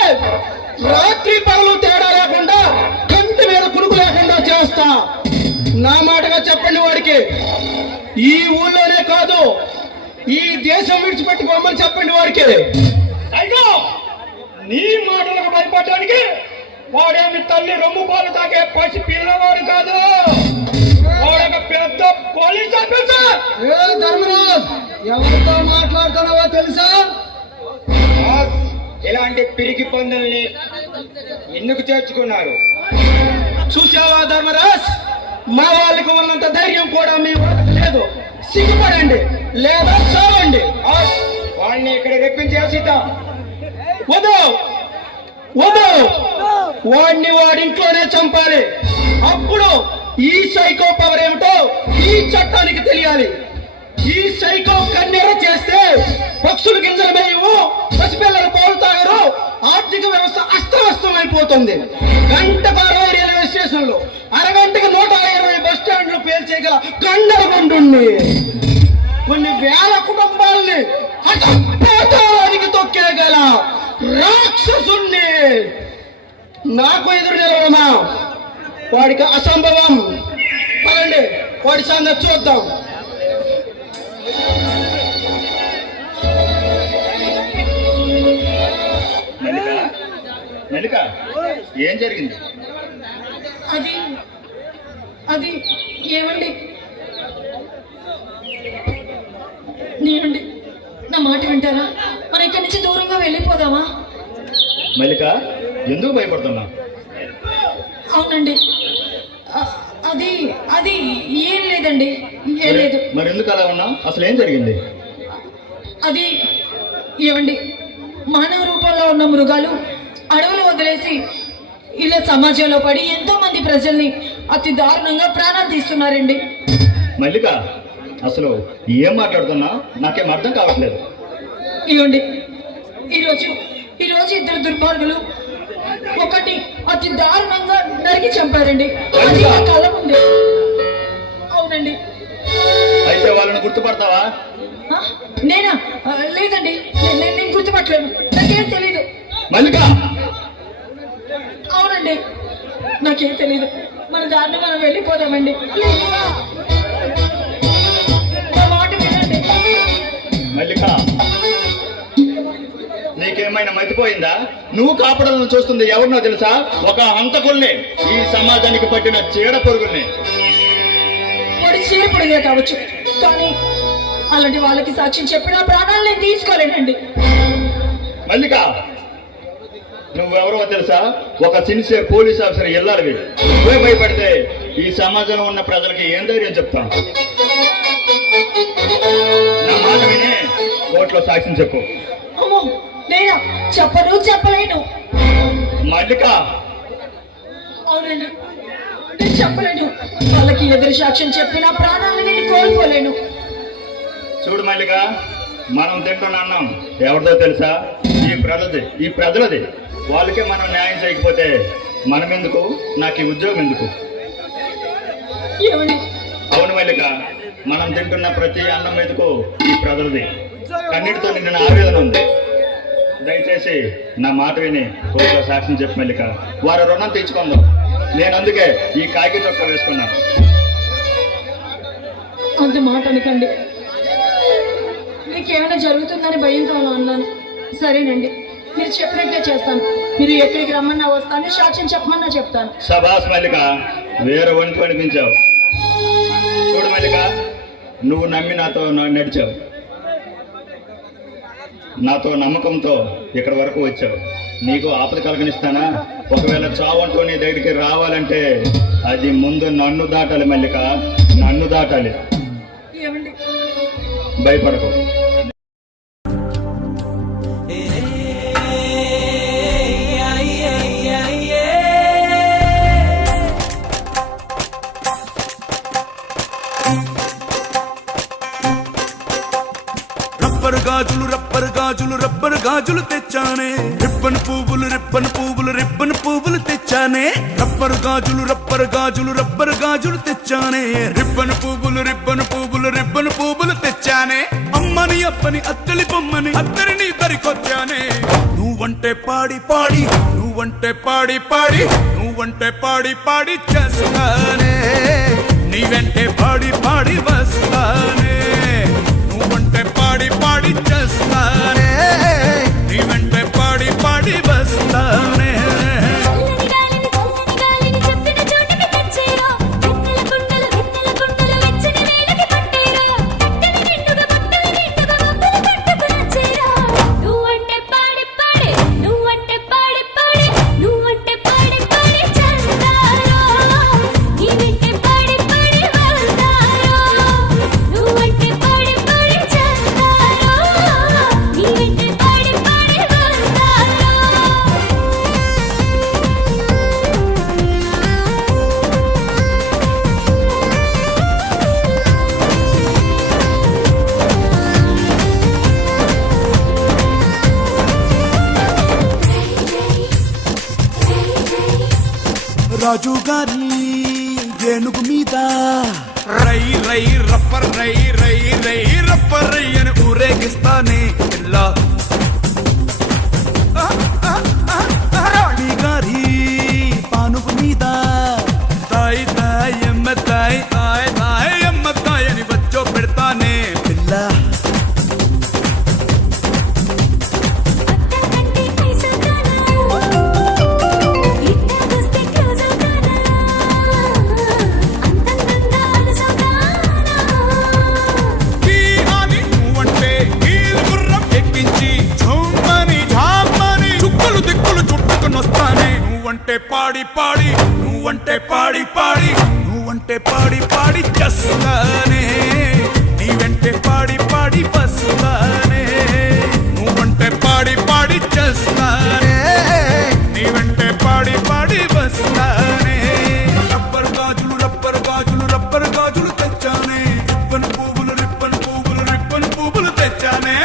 రాత్రి పగలు తేడా లేకుండా కంటి మీద కునుకు లేకుండా చేస్తా. నా మాటగా చెప్పండి వాడికి. ఈ ఊళ్ళోనే కాదు, ఈ దేశం విడిచిపెట్టుకోమని చెప్పండి వాడికి. సైకో నీ మాటలకు భయపడడానికి వాడేమి తల్లి రొమ్ము పాలు తాగే పసి పిల్లవాడు కాదు. వాడొక పెద్ద పోలీస్ ఆఫీసర్. ధర్మరాజ్, ఎవరితో మాట్లాడుతున్నావో తెలుసా? ఇలాంటి పిరికి పందుల్ని ఎందుకు చేర్చుకున్నారు? చూసావా ధర్మరాజ్, మా వాళ్ళకి ఉన్నంత ధైర్యం కూడా మీ వాళ్ళకి లేదు. సిగ్గుపడండి లేదా చావండి. వాళ్ళని ఇక్కడ రెప్పించేసిద్దాం. వద్దు వాడిని వాడింట్లోనే చంపాలి. అప్పుడు ఈ సైకో పవర్ ఏమిటో ఈ చట్టానికి తెలియాలి. ఈ సైకో కన్నెర చేస్తే పక్షులు గింజలు మేయవు, పసిపిల్లలు పాలు తాగరు, ఆర్థిక వ్యవస్థ అస్తవ్యస్తమైపోతుంది. గంటకు 60 రైల్వే స్టేషన్లు, అరగంటకు 120 బస్ స్టాండ్లు పేల్చేగల గండరగొండుణ్ణి, కొన్ని వేల కుటుంబాలని హఠాత్తుకి తొక్కేగల రాక్షసుణ్ణి నాకు ఎదురు నిలవడమా? వాడికి అసంభవం. పదండి వాడి సంగతి చూద్దాం. మెలిక ఏం జరిగింది? అది ఏమండి, నేనండి. నా మాట వింటారా? మనం ఇక్కడి నుంచి దూరంగా వెళ్ళిపోదామా? మెలిక ఎందుకు భయపడుతున్నా? అవునండి, అది ఏం లేదండి, ఏం లేదు. మరి ఎందుకు అలా ఉన్నావు? అసలు ఏం జరిగింది? అది ఏమండి, మానవ రూపంలో ఉన్న మృగాలు అడవులు వదిలేసి ఇలా సమాజంలో పడి ఎంతో మంది ప్రజల్ని అతి దారుణంగా ప్రాణాలు తీస్తున్నారండి. మల్లిక అసలు ఏం మాట్లాడుతున్నా నాకేం అర్థం కావట్లేదు. ఇవ్వండి, ఈరోజు ఇద్దరు దుర్మార్గులు ఒకటి అతి దారుణంగా నరికి చంపారండి. అది నా కళ్ళ ముందే. అవునండి. అయితే వాళ్ళని గుర్తుపడతావా? నేనా? లేదండి, నేను గుర్తుపట్టలేను. నాకేం తెలీదు. మల్లిక అవునండి, నాకేం తెలీదు. మన దారిని మనం వెళ్ళిపోదామండి. నా మాట వినండి. మల్లిక నీకేమైనా మతిపోయిందా? నువ్వు కాపాడాలని చూస్తుంది ఎవరినో తెలుసా? ఒక హంతకుల్ని, ఈ సమాజానికి పట్టిన చీడ పొరుగుల్ని. వాడు చీడపుడిగే కావచ్చు, కానీ అలాంటి వాళ్ళకి సాక్ష్యం చెప్పిన ప్రాణాలు నేను తీసుకోలేనండి. మల్లిక నువ్వెవరో తెలుసా? ఒక సిన్సియర్ పోలీస్ ఆఫీసర్ ఎల్లాలివి. నువ్వే భయపడితే ఈ సమాజంలో ఉన్న ప్రజలకి ఏం ధైర్యం చెప్తాను? నా మాట విని కోర్టులో సాక్ష్యం చెప్పు. అమ్మో, నేనా? చెప్పలేను. మల్లిక అవునండి, నేను చెప్పలేను. వాళ్ళకి ఎదురు సాక్ష్యం చెప్పిన ప్రాణాలను నేను కోల్పోలేను. చూడు మల్లిక, మనం తింటున్న అన్నం ఎవరిదో తెలుసా? ఈ ప్రజలది. వాళ్ళకే మనం న్యాయం చేయకపోతే మనం ఎందుకు? నాకు ఈ ఉద్యోగం ఎందుకు? ఏమండి? అవును మల్లిక, మనం తింటున్న ప్రతి అన్నం మీదకు ఈ ప్రజలది. కన్నీటితో నిండిన ఆవేదన ఉంది. దయచేసి నా మాట విని కోర్టులో సాక్ష్యం చెప్పు మల్లిక. వారి రుణం తీర్చుకుందాం. నేను అందుకే ఈ కాకి చొక్కా వేసుకున్నాను. అంత మాట అనకండి. మీకేమైనా జరుగుతుందని భయంతో అలా అన్నాను. సరేనండి, మీరు చెప్పినట్టే చేస్తాను. మీరు ఎక్కడికి రమ్మన్నా వస్తాను, సాక్ష్యం చెప్పమన్నా చెప్తాను. సభాస్ మల్లిక, వేరే వంటి అనిపించావు. చూడు మల్లిక, నువ్వు నమ్మి నాతో నడిచావు. నాతో నమ్మకంతో ఇక్కడి వరకు వచ్చావు. నీకు ఆపద కలగనిస్తానా? ఒకవేళ చావు అంటూ నీ దగ్గరికి రావాలంటే అది ముందు నన్ను దాటాలి మల్లిక, నన్ను దాటాలి. భయపడకు. రబ్బరు గాజులు తెచ్చానే, రిబ్బన్ పువ్వులు తెచ్చానే. రబ్బరు గాజులు తెచ్చానే, రిబ్బన్ పువ్వులు తెచ్చానే. అమ్మని అప్పని అత్తలి బొమ్మని అత్తరిని దరికొచ్చానే. నువ్వంటే పాడి చేస్తానే, నీ వెంటే పాడి వస్తానే. నువ్వంటే పాడి చేస్తానే, నీ వెంటే పాడి వస్తానే. రాజు గారి ఏనుగు మీద రై రప్పర్ అని ఊరేగిస్తానే ఇలా. రాణి గారి పానుగు మీద తాయి ఎమ్మ తాయి అని వచ్చో పెడతానే పిల్ల. నువ్వంటే పాడి చేస్తానే, నీ వెంటే పాడి వస్తానే. నువ్వంటే పాడి చేస్తానే, నీ వెంటే పాడి వస్తానే. రబ్బరు గాజులు తెచ్చానే, రిబ్బన్ పువ్వులు తెచ్చానే.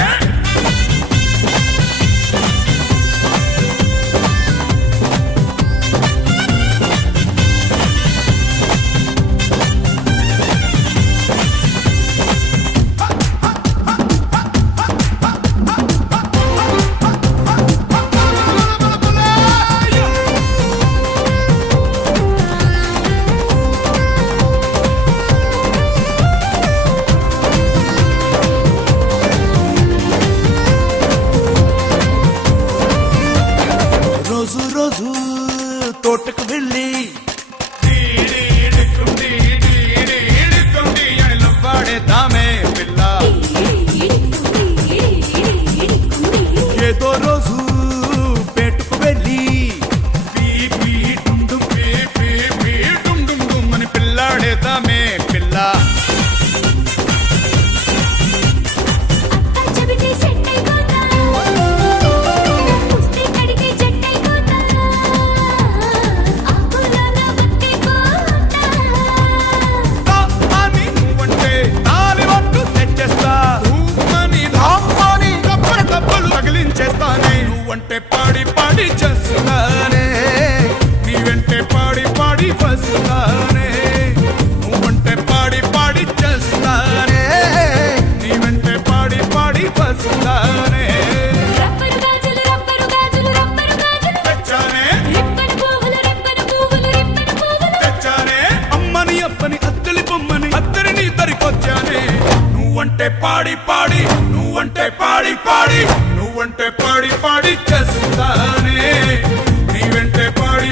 రోజు తోటకు వెళ్ళి వాడేద్దామే పిల్ల. ఏదో రోజు పేటుకు వెళ్ళి అని పిల్లాడేద్దామే పిల్ల. నువ్వంటే పాడి చేస్తానే, నీ వెంటే పాడి వస్తానే. నువ్వంటే పాడి చేస్తానే, నీ వెంటే పాడి వస్తానే. తెచ్చానే, అమ్మని అప్పని అత్తలి బొమ్మని అత్తరిని దరికొచ్చానే. నువ్వంటే పాడి నువ్వంటే పాడి చేస్తానే, నీ వెంటే పాడి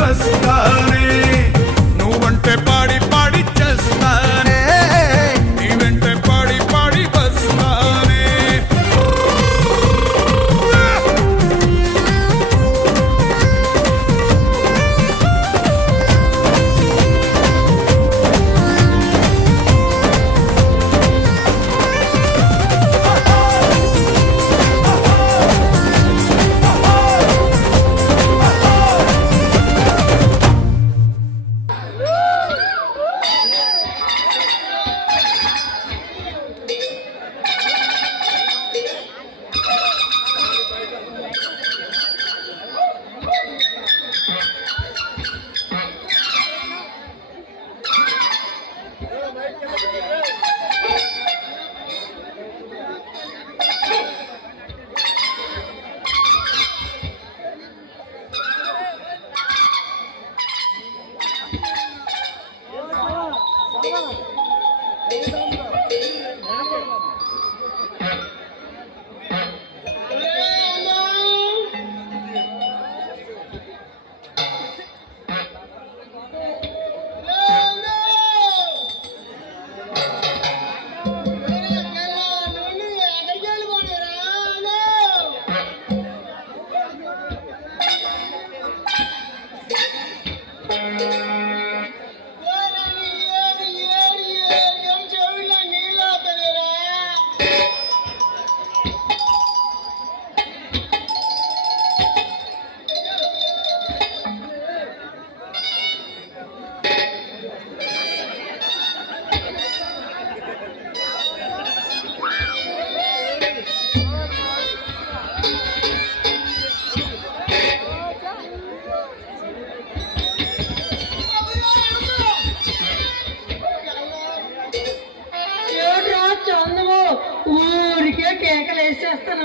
వస్తానే. నువ్వంటే పాడి చేస్తానే, నీ వెంటే పాడి వస్తానే.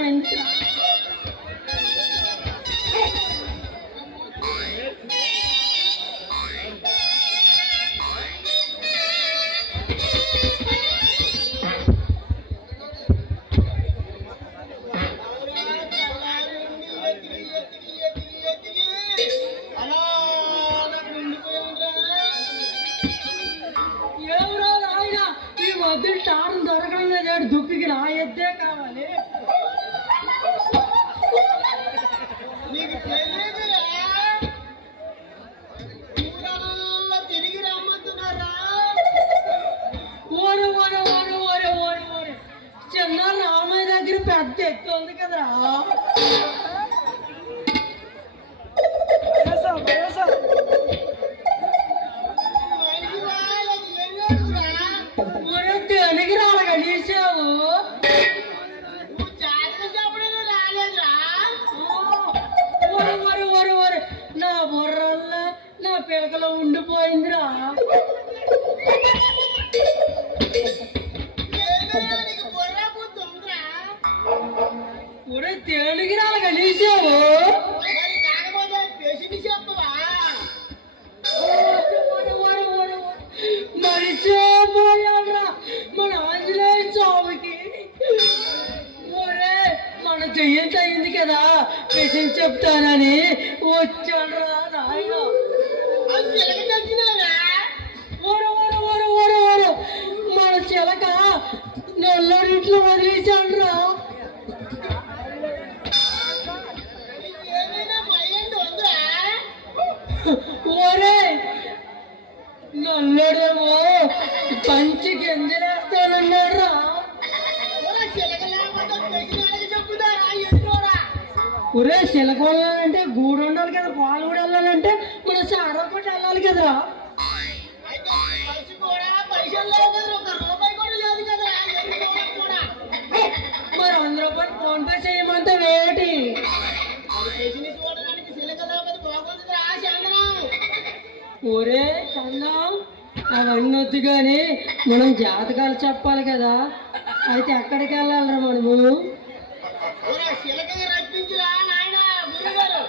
ఎందుకు ఎవరో ఆయన ఈ మధ్య స్టార్ దొరకడం లేదు దుప్పికి నా ఎద్దే కావాలి నీకు తెలియదురా ఊరల్లా తిరిగి రమ్మంటున్నారా ఓరే ఓరే ఓరే ఓరే ఓరే ఓరే చిన్న రామయ్య దగ్గర పెద్ద ఎత్తు ఉంది కదరా మనిషి వాళ్ళకి ఏం లేదురా ఒరే తెలుగు రాలగలిసావు నువ్వు జాతర చెప్పడం రాలేదురా ఒరే ఒరే ఒరే ఒరే నా బుర్రల్లా నా పిలకలో ఉండిపోయిందిరా ఏదైనా నీకు బుర్ర బుద్ధి ఉందిరా ఒరే తెలుగు రాలగలిసావు మరి కాకపోతే పేషెంట్ చెప్పవా మరిచిపోయాడ్రా మన ఆంజనేయ స్వామికి ఒరే మన చెయ్యంత అయింది కదా పేషెంట్ చెప్తానని వచ్చాడ్రా నాయన అది చిలక తెచ్చినావా ఓరే ఓరే ఓరే ఓరే ఓరే మన చిలక నల్లరింట్లో వదిలేశాడ్రా నీకు ఏమైనా మైండ్ ఉందిరా ఓరే నల్లడేమో పంచి గింజలేస్తానన్నాడ్రా ఊరా చిలక లేకపోతే పేషెంట్ చెప్పుతారా ఎన్నోరా ఒరే చిలక వెళ్ళాలంటే గూడు ఉండాలి కదా పాలు కూడా వెళ్ళాలంటే మన సారా కొట్టి వెళ్ళాలి కదరా అయితే కలిసి కూడా పైసలు లేవు కదరా ఒక రూపాయి కూడా లేదు కదరా ఎన్నోరా కూడా మరి 100 రూపాయలు ఫోన్ పే చేయమంటే వేటి అది పేషెంట్ చూడడానికి చిలక లేకపోతే బాగుంటుందిరా చంద్రం ఒరే చందం అవన్నీ వద్దు కానీ మనం జాతకాలు చెప్పాలి కదా అయితే ఎక్కడికి వెళ్ళాలరా మనము ఊరా చిలకని రప్పించురా నాయనా గురుగారు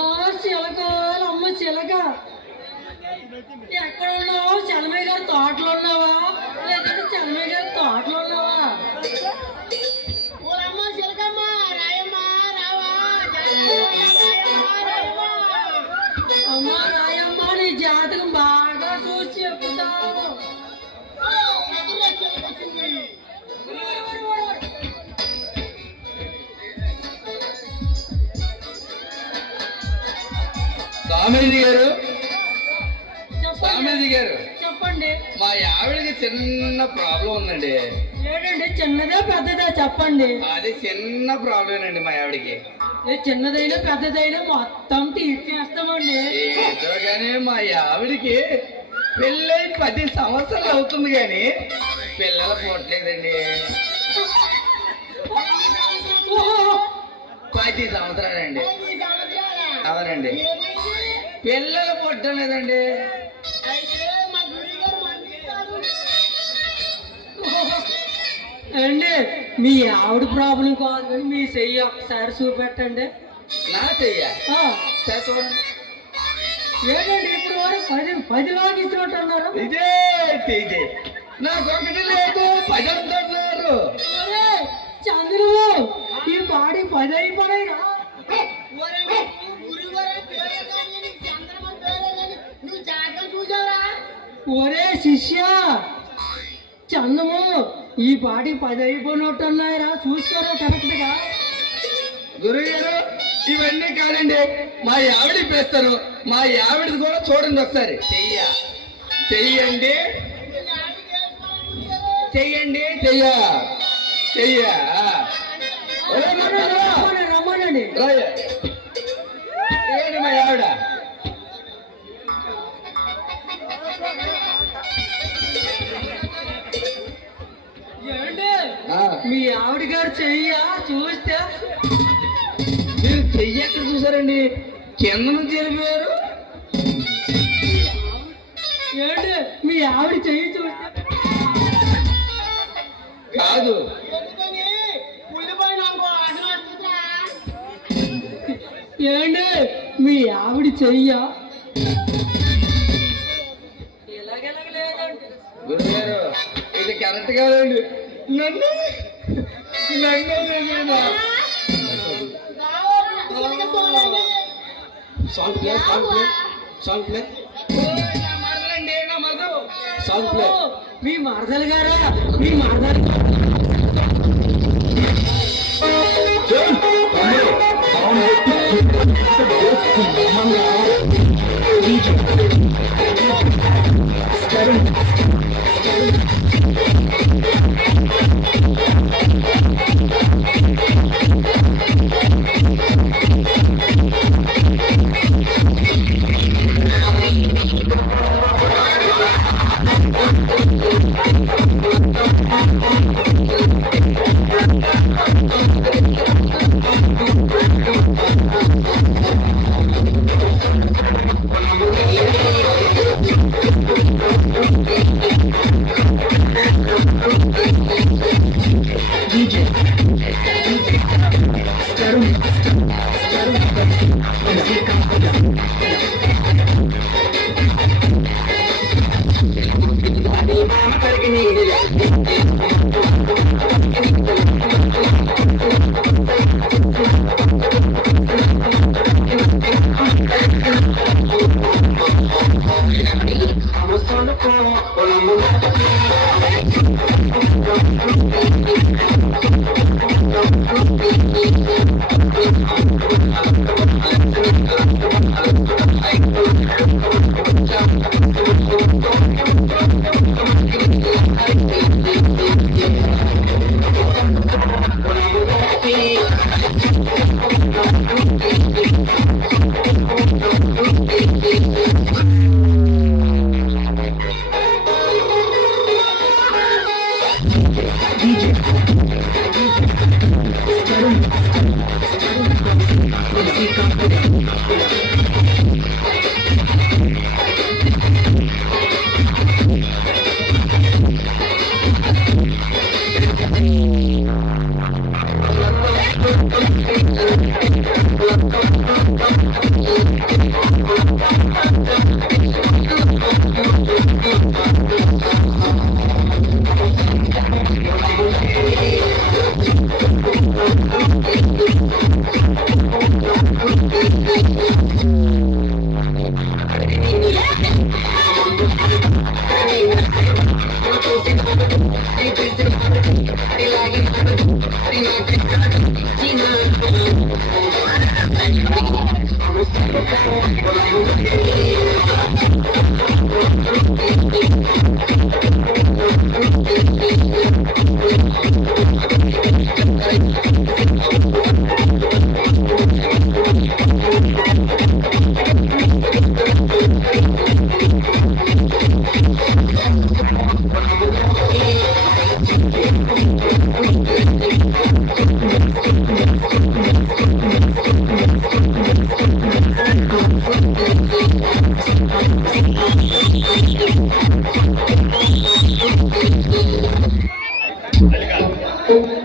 ఆ చిలక అమ్మ చిలక ఎక్కడ ఉన్నావు చలమయ్య గారి తోటలో ఉన్నావా లేదంటే చలమయ్య గారి తోటలో ఉన్నావా ఊరమ్మ చిలకమ్మ రాయమ్మ రావా రాయమ్మ రాయమ్మ అమ్మ రాయమ్మ నీ జాతకం బాగా చూసి చెప్తాను ఎదురుగా చిలక వచ్చింది స్వామీజీ గారు చెప్పండి స్వామీజీ గారు చెప్పండి మా ఆవిడకి చిన్న ప్రాబ్లం ఉందండి. ఏంటండి చిన్నదా పెద్దదా చెప్పండి అది చిన్న ప్రాబ్లం అండి మా ఆవిడకి. ఏ చిన్నదైనా పెద్దదైనా మొత్తం తీర్చేస్తామండి ఏదో కానీ మా ఆవిడకి పెళ్ళై 10 సంవత్సరాలు అవుతుంది కానీ పిల్లలు పుట్టలేదండి. ఓహో, 10 సంవత్సరాలండి. 5 సంవత్సరాలా? అవునండి, ఏమైంది? పిల్లలు పుట్టలేదండి. అయితే మా గురుగారు మందిస్తారు. అండి మీ ఆవిడ ప్రాబ్లం కాదు కానీ మీ చెయ్యి ఒకసారి చూపెట్టండి నా చెయ్య ఆ, సరే చూడండి. ఏంటండి ఇప్పుడు వరకు 10 లాగా ఇచ్చినట్టు అన్నారు ఇదే తీజే నాకు ఒకటి లేదు 10 అంటున్నారు. ఒరే, చంద్రుడు ఈ పాడి 10 అయిపోయినా ఊరే గురుగారు పేరే కానీ నీకు చంద్రమని పేరే కానీ నువ్వు జాతకం చూసావురా? ఒరే శిష్య చందము ఈ పాటి 10 అయిపోయినట్టు ఉన్నాయిరా చూసుకోరా కరెక్ట్ గా గురుగారు ఇవన్నీ కాదండి, మా ఆవిడ పేస్తారు. మా ఆవిడది కూడా చూడండి ఒకసారి. చెయ్యండి చెయ్యండి చెయ్య రమ్మనండి ఏంటి మా ఆవిడ ఏంటి ఆ, మీ ఆవిడ గారు చెయ్య చూస్తే మీరు చెయ్యి ఎక్కడ చూసారండి? కింద నుంచి వెళ్ళిపోయారు. ఏంటి మీ ఆవిడ చెయ్యి చూస్తే కాదు, ఎందుకని ఏండి మీ ఆవిడ చెయ్యా గురుగారు ఇది కరెక్ట్ కాదండి. నన్ను song play song play song play. మీ మరదలు గారా మీ మరదలు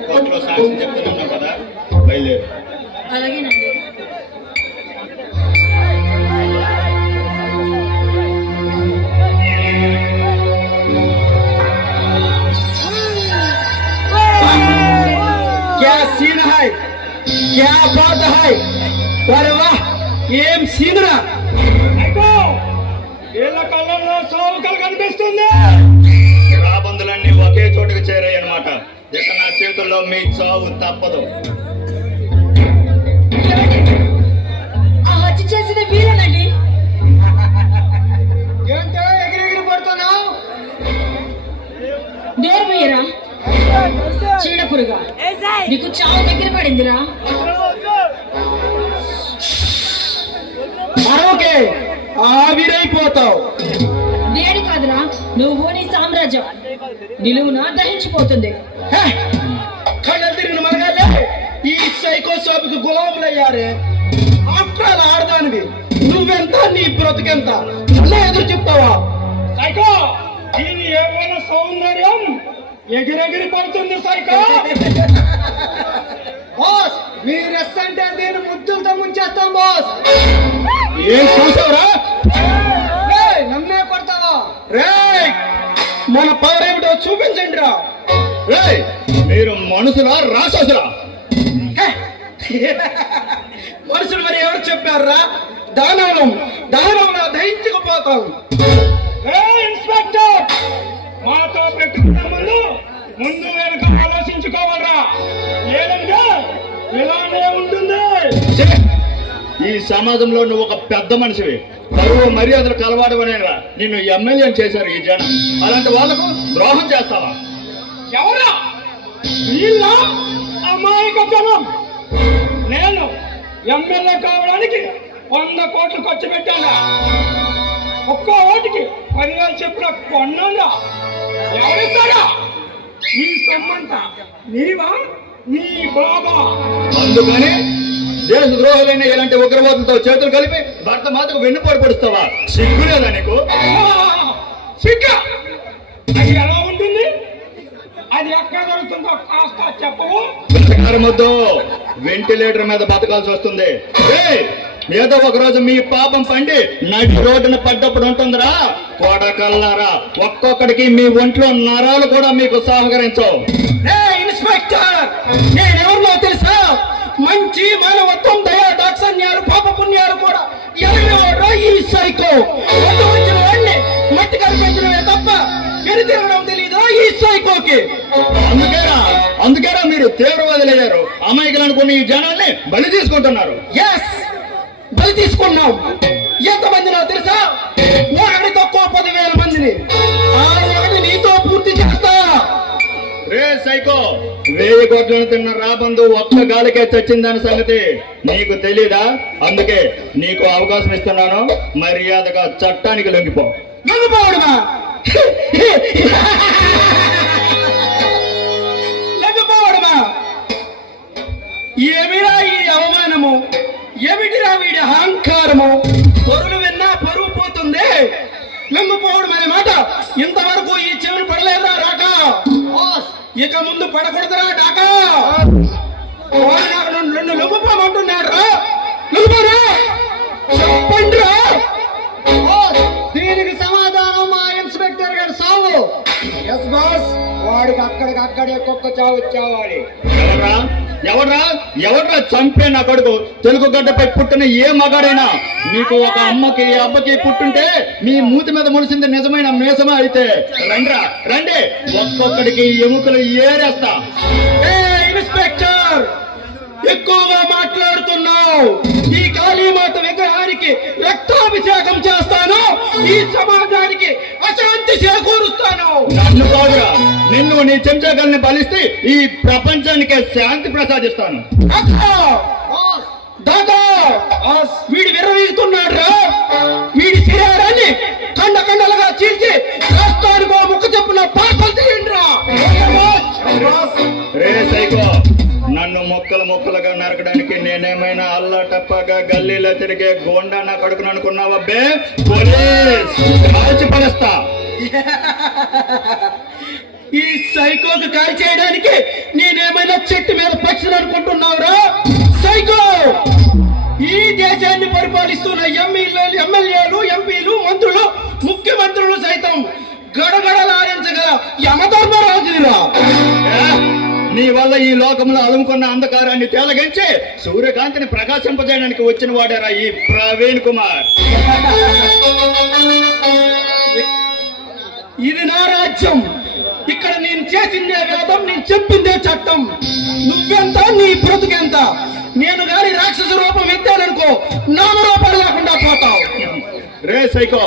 కోర్టులో సాక్ష్యం చెప్తున్నాం కదా, బయలుదేరు. అలాగేనండి. क्या सीन है, क्या बात है, अरे वाह ఏం సీనురా. వీళ్ళ కళ్ళల్లో సోమకలు కనిపిస్తుంది. రాబందులన్నీ ఒకే చోటుకు చేరాయి అన్నమాట. ఇక నా చేతుల్లో మీ చావు తప్పదు. ఆ హత్య చేసిన వీరేనండి. ఏంటో ఎగిరెగిరి పడుతున్నావు? దేర్మయ్యరా చీడ పురుగా, నీకు చావు దగ్గర పడిందిరా. మరొకే ఆవిరైపోతావు. నేను కాదురా, నువ్వు నీ సామ్రాజ్యం నిలువునా దహించిపోతుంది. కళ్ళ తిరిగిన మనగాలే ఈ సైకోసాపికి గులాములయ్యారే. ఆఫ్టర్ ఆడదానివి నువ్వెంత, నీ బ్రతుకెంత? మళ్ళీ ఎదురు చెప్తావా? సైకో, దీని ఏమైనా సౌందర్యం ఎగిరెగిరి పడుతుంది. సైకో బాస్, మీ రెస్ అంటే దీన్ని ముద్దులతో ముంచేస్తాం బాస్. ఏం చూసావురా? నన్నే కొడతావా? రేయ్, మన పవర్ ఏమిటో చూపించండి రా. రేయ్, మీరు మనుషులా రాక్షసులా? మనుషులు మరి ఎవరు చెప్పారా? దానవులు దహించకపోతాం. ఇన్స్పెక్టర్, మాతో పెట్టుకున్న ముందు వెనుక ఆలోచించుకోవాలరా, లేదంటే ఇలానే ఉంటుంది. ఛే! ఈ సమాజంలో నువ్వు ఒక పెద్ద మనిషివి, పరువు మర్యాదలు కలవాడవనేగా నిన్ను ఎమ్మెల్యే చేశారు ఈ జనం. అలాంటి వాళ్ళకు ద్రోహం చేస్తావా? ఎవరా వీళ్ళ అమాయక జనం? నేను ఎమ్మెల్యే కావడానికి 100 కోట్లు ఖర్చు పెట్టాను. ఒక్కో ఓటుకి 10,000 చెప్పున కొన్నాను. ఎవరిస్తాడా? నీ సొమ్మంత నీవా, నీ బాబా? అందుకని దేశ ద్రోహులైన ఇలాంటి ఉగ్రవాదులతో చేతులు కలిపి భర్త మాతకు వెన్నుపోటు పడుస్తావా? సిగ్గులేదా నీకు? సిగ్గా? అది ఎలా ఉంటుంది? అది ఎక్కడ దొరుకుతుందో కాస్త చెప్పవు? వద్దు, వెంటిలేటర్ మీద బతకాల్సి వస్తుంది. ఏయ్, ఏదో ఒక రోజు మీ పాపం పండి నడి రోడ్డున పడ్డప్పుడు ఉంటుందిరా కొడకల్లారా. ఒక్కొక్కడికి మీ ఒంట్లో నరాలు కూడా మీకు సహకరించవు. ఇన్స్పెక్టర్, నేనెవరినో తెలుసా? మంచి మానవత్వం, దయా దాక్షణ్యాలు, పాప పుణ్యాలు కూడా ఎరగనవాడ్రా ఈ సైకో. వచ్చిన వాడిని మట్టి కనిపించడమే తప్ప ఎరితిరగడం తెలీదా ఈ సైకోకి? అందుకేరా మీరు తీవ్రవాదులయ్యారు. అమాయకులు అనుకుని ఈ జనాల్ని బలి తీసుకుంటున్నారు. ఎస్, బలి తీసుకున్నాం. ఎంతమందినో తెలుసా? ఒకటి తక్కువ 10,000 మందిని. ఆ ఒకటి నీతో పూర్తి చేస్తా. రే సైకో, 1000 కోట్లను తిన్న రాబందు ఒక్క గాలికే చచ్చిందని సంగతి నీకు తెలీదా? అందుకే నీకు అవకాశం ఇస్తున్నాను. మర్యాదగా చట్టానికి లొంగిపో. లొంగిపోవడమా? లొంగిపోవడమా? ఏమిరా ఈ అవమానము? ఏమిటిరా వీడి అహంకారము? పొరులు విన్నా పరువు పోతుంది. లొంగిపోవడం అనే మాట ఇంతవరకు ఈ చెవులు పడలేదురా రాకా. ఇక ముందు పడకూడదురా డాకా. నన్ను లొంగిపోమంటున్నాడు రా. లొంగిపోరా, చెప్పండి రా. దీనికి సమాధానం మా ఇన్స్పెక్టర్ గారు సావు. ఎస్ బాస్, వాడికి అక్కడికక్కడే కుక్క చావు చావాలి. ఎవడ్రా చంపే నా కొడుకు? తెలుగు గడ్డపై పుట్టిన ఏ మగాడైనా మీకు ఒక అమ్మకి అబ్బకి పుట్టుంటే మీ మూతి మీద ముడిసింది నిజమైన మేసమా? అయితే రండి, ఒక్కొక్కడికి ఎముకలు ఏరేస్తా. ఇన్స్పెక్టర్, ఎక్కువగా మాట్లాడుతున్నావు. ఈ కాళీమాత విగ్రహానికి రక్తాభిషేకం చేస్తాను. ఈ సమాజానికి అశాంతి చేకూరుస్తాను. నన్ను కాదురా, నిన్ను నీ చెంచాగాల్ని బలిస్తే ఈ ప్రపంచానికే శాంతి ప్రసాదిస్తాను. దాదా, వీడు విర్రవీగుతున్నాడు రా. వీడి శరీరాన్ని కండలుగా చీల్చి రాష్ట్రానికి ముక్క చెప్పున పాఠాలు చేయండి రా. రే సైకో, నన్ను మొక్కలుగా నరకడానికి నేనేమైనా అల్లా టప్పగా గల్లీలో తిరిగే గోండా నా కడుకుని అనుకున్నావా? బే పోలీస్, కాల్చి పడేస్తా. ఈ సైకోకు కాల్ చేయడానికి నేనేమైనా చెట్టు మీద పక్షులు అనుకుంటున్నావురా? సైకో, ఈ దేశాన్ని పరిపాలిస్తున్న ఎమ్మెల్యేలు, ఎంపీలు, మంత్రులు, ముఖ్యమంత్రులు సైతం గడగడలాడించగల యమధర్మరాజురా. నీ వల్ల ఈ లోకంలో అలుముకున్న అంధకారాన్ని తేలగించి సూర్యకాంతిని ప్రకాశింపజేయడానికి వచ్చిన వాడారా ఈ ప్రవీణ్ కుమార్. ఇది నా రాజ్యం. ఇక్కడ నేను చేసిందే వేదం, నేను చెప్పిందే చట్టం. నువ్వెంత, నీ బ్రతుకెంత? నేను గాని రాక్షస రూపం ఎత్తాననుకో, నామరూపాలు లేకుండా పోతావు. రే సైకో,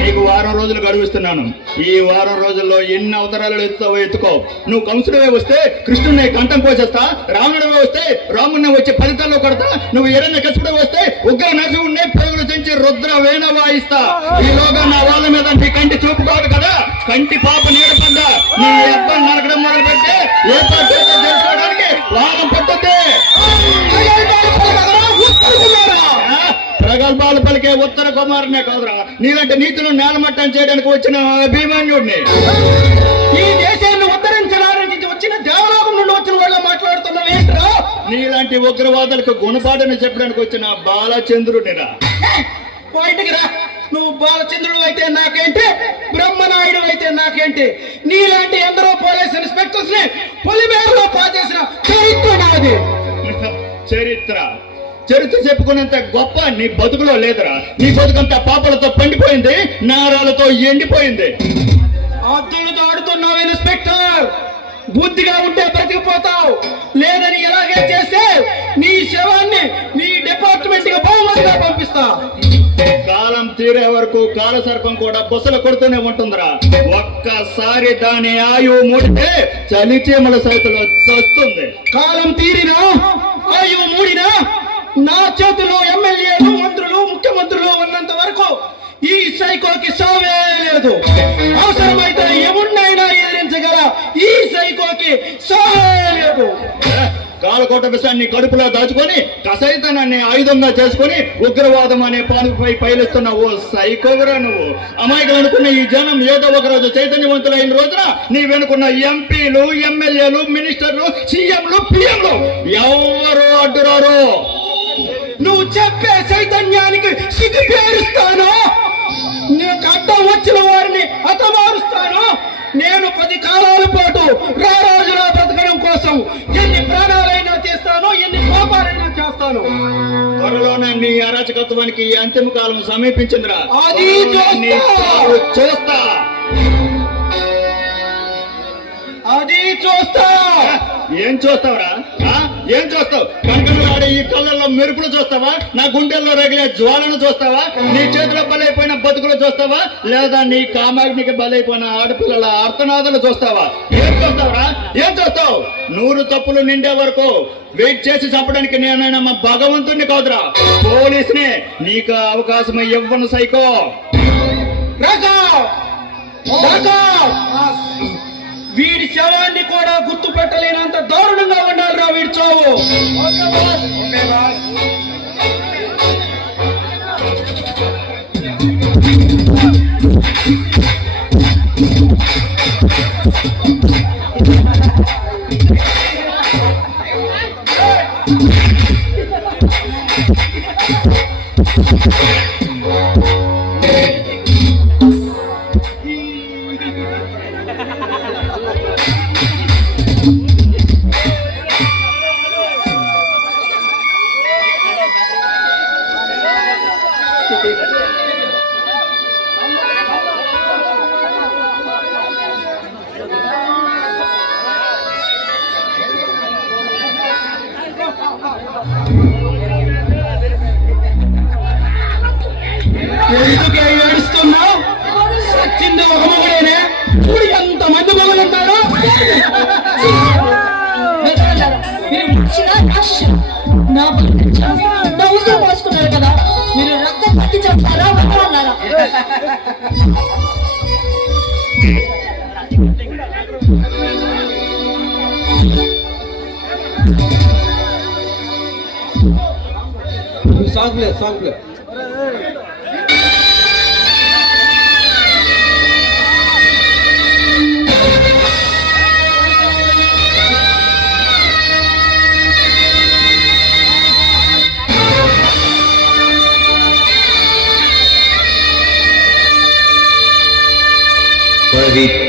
నీకు వారం రోజులు గడువిస్తున్నాను. ఈ వారం రోజుల్లో ఎన్ని అవతారాలు ఎత్తుకో. నువ్వు కంసుడివే వస్తే కృష్ణుడిని కంఠం కోసేస్తా, రావణుడివే వస్తే రాముడిని వచ్చి ఫలితాల్లో కొడతా, నువ్వు ఎరన్న కసుపుడు వస్తే ఉగ్ర నరసింహుడిని పేగులు తెంచి రుద్ర వేణ వాయిస్తా. ఈలోగా నా వాళ్ళ మీద నీ కంటి చూపుకోదు కదా, కంటి పాప నీడ పడ్డ నీ అబ్బాయి నరకడం మొదలు పెడితే ఏ పార్టీ చేసుకోవడానికి వారం పట్టుద్ది. ప్రగల్భాలు పలికే ఉత్తర కుమారునే కాదురా, నీలాంటి నీతులు నేలమట్టం చేయడానికి వచ్చిన అభిమన్యుడిని. ఈ దేశాన్ని ఉద్ధరించడానికి వచ్చిన దేవలోకం నుండి వచ్చిన వాళ్ళ మాట్లాడుతున్నావు ఏంట్రా? నీలాంటి ఉగ్రవాదులకు గుణపాఠం చెప్పడానికి వచ్చిన బాలచంద్రుడిరా. బయటికి రా. నువ్వు బాలచంద్రుడు అయితే నాకేంటి, బ్రహ్మనాయుడు అయితే నాకేంటి? నీలాంటి ఎందరో పోలీస్ ఇన్స్పెక్టర్స్ ని పొలిమేరలో పాచేసిన చరిత్ర నాది. చరిత్ర చెప్పుకునేంత గొప్ప నీ బతుకులో లేదురా. నీ బతుకంతా పాపలతో పండిపోయింది, నారాలతో ఎండిపోయింది. అద్దులు దాడుతున్నావు ఇన్స్పెక్టర్. బుద్ధిగా ఉంటే బ్రతికిపోతావు, లేదని ఎలాగే చేస్తే నీ శవాన్ని నీ డిపార్ట్మెంట్ కి బహుమతిగా పంపిస్తా. కాలం తీరే వరకు కాలసర్పం కూడా బొసలు కొడుతూనే ఉంటుందిరా. ఒక్కసారి దాని ఆయువు మూడితే చలిచీమల సైతులో వస్తుంది. కాలం తీరినా ఆయువు మూడినా నా చేతిలో ఎమ్మెల్యేలు, మంత్రులు, ముఖ్యమంత్రులు ఉన్నంత వరకు ఈ సైకోకి సావే లేదు. అవసరమైతే ఎమున్నైనా ఎదిరించగల ఈ సైకోకి సావే లేదు. కాలకోట విషయాన్ని కడుపులో దాచుకొని కసైతనాన్ని ఆయుధంగా చేసుకుని ఉగ్రవాదం అనే పానుపై పైలుస్తున్న ఓ సైకోవరా నువ్వు. అమాయకులు అనుకున్న ఈ జనం ఏదో ఒక రోజు చైతన్యవంతులైన రోజున నీ వెనుకున్న ఎంపీలు, ఎమ్మెల్యేలు, మినిస్టర్లు, సీఎంలు, పిఎంలు ఎవరు అడ్డురారు. నువ్వు చెప్పే చైతన్యానికి సిగ్గు పేరుస్తాను. నీకు అడ్డం వచ్చిన వారిని హతమారుస్తాను. నేను 10 కాలాల పాటు రారాజులా బ్రతకడం కోసం ఎన్ని ప్రాణాలైనా చేస్తాను, ఎన్ని కోపాలైనా చేస్తాను. త్వరలోనే నీ అరాచకత్వానికి అంతిమ కాలం సమీపించిందిరా. అది చూస్తా. అది చూస్తా. ఏం చూస్తావురా? ఏం చూస్తావు? కనకనలాడే ఈ కళ్ళల్లో మెరుపులు చూస్తావా? నా గుండెల్లో రగిలే జ్వాలను చూస్తావా? నీ చేతిలో బలైపోయిన బతుకులు చూస్తావా? లేదా నీ కామాగ్నికి బలైపోయిన ఆడపిల్లల ఆర్తనాదాలు చూస్తావా? ఏం చూస్తావురా? ఏం చూస్తావు? 100 తప్పులు నిండే వరకు వెయిట్ చేసి చంపడానికి నేనైనా మా భగవంతుడిని కాదురా, పోలీసునే. నీకు అవకాశం ఇవ్వను సైకో. వీడి శవాన్ని కూడా గుర్తు పెట్టలేనంత దారుణంగా ఉండాలిరా వీడి చావు. ఎందుకే ఏడుస్తున్నావు? సచ్చింది ఒక మగుడేనే. ఇప్పుడు ఎంతమంది మగులు ఉంటారు? పోసుకున్నారు కదా, మీరు రక్తం పట్టి చెప్తారా అన్నారా? సాగులే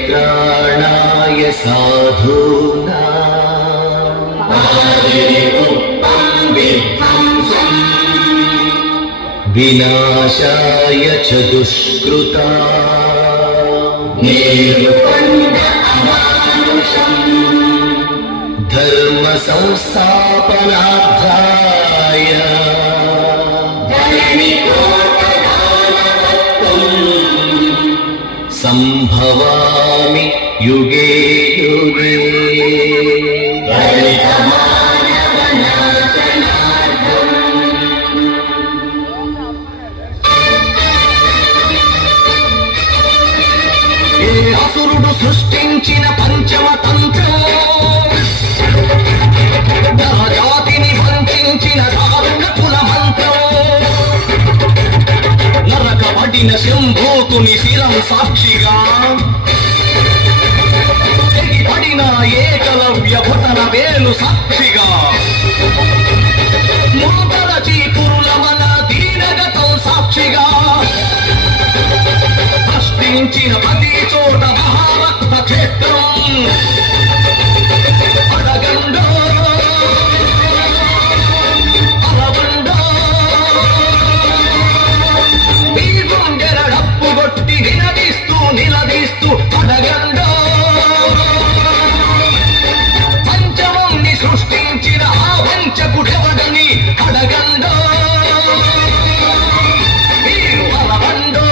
परित्राणाय साधूनां विनाशाय च दुष्कृतां धर्म संस्थापनार्थाय संभवामि युगे युगे। असुरुडु सृष्टिंचिन पंचम तंत्रं नरजातिनि वंचिंचिन दारुण कुल मंत्रं నరకబడిన శంభూతుని శిరం సాక్షిగా తెగిపడిన ఏకలవ్య భటన వేలు సాక్షిగా ముందర చీపురుల మన దీనగతం సాక్షిగా వెలిసిన ప్రతి చోట మహారక్త క్షేత్రం అడగండో అరవండో మీ గుండెల డప్పు కొట్టి నిలదీస్తూ అడగండో పంచముని సృష్టించిన ఆ వంచకుడెవడని అడగండో మీరు అరవండో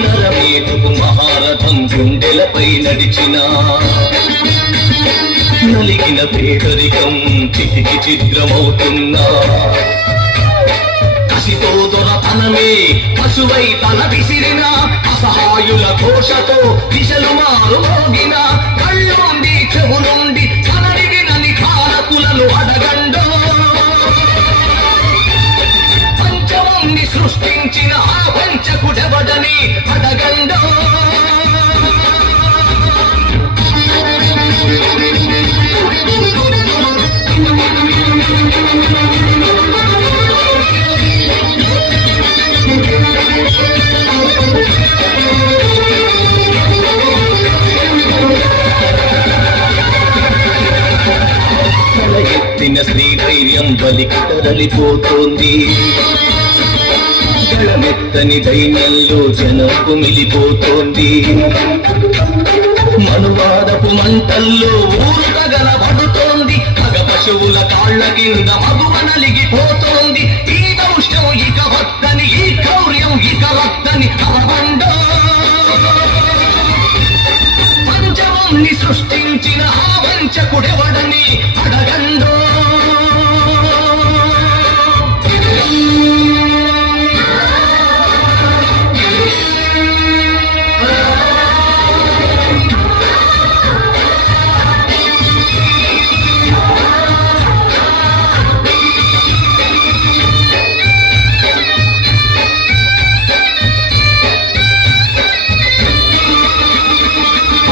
నరమేటుకు మహారథం గుండెలపై నడిచిన నలిగిన పేదరికం చితికి చిద్రమవుతున్నా కసితో దొరతనమే పశువై తల విసిరిన అసహాయుల ఘోషతో దిశలు మారుమోగిన కళ్ళుండి చెవులుండి కనడిగినని కారకులను అడగండో పంచముని సృష్టించిన ఆ వంచకుడెవడని అడగండో తల ఎత్తిన శ్రీధైర్యం బలికి తరలిపోతోంది గళమెత్తని దైన్యంలో జనం కుమిలిపోతోంది మనువాదపు మంటల్లో ఊరు తగలబడుతోంది కగ పశువుల కాళ్ల కింద మగువ నలిగిపోతోంది ఈ దౌష్ట్యం ఇక వద్దని ఈ క్రౌర్యం ఇక వద్దని అరవండో పంచముని సృష్టించిన ఆ వంచకుడెవడని అడగండో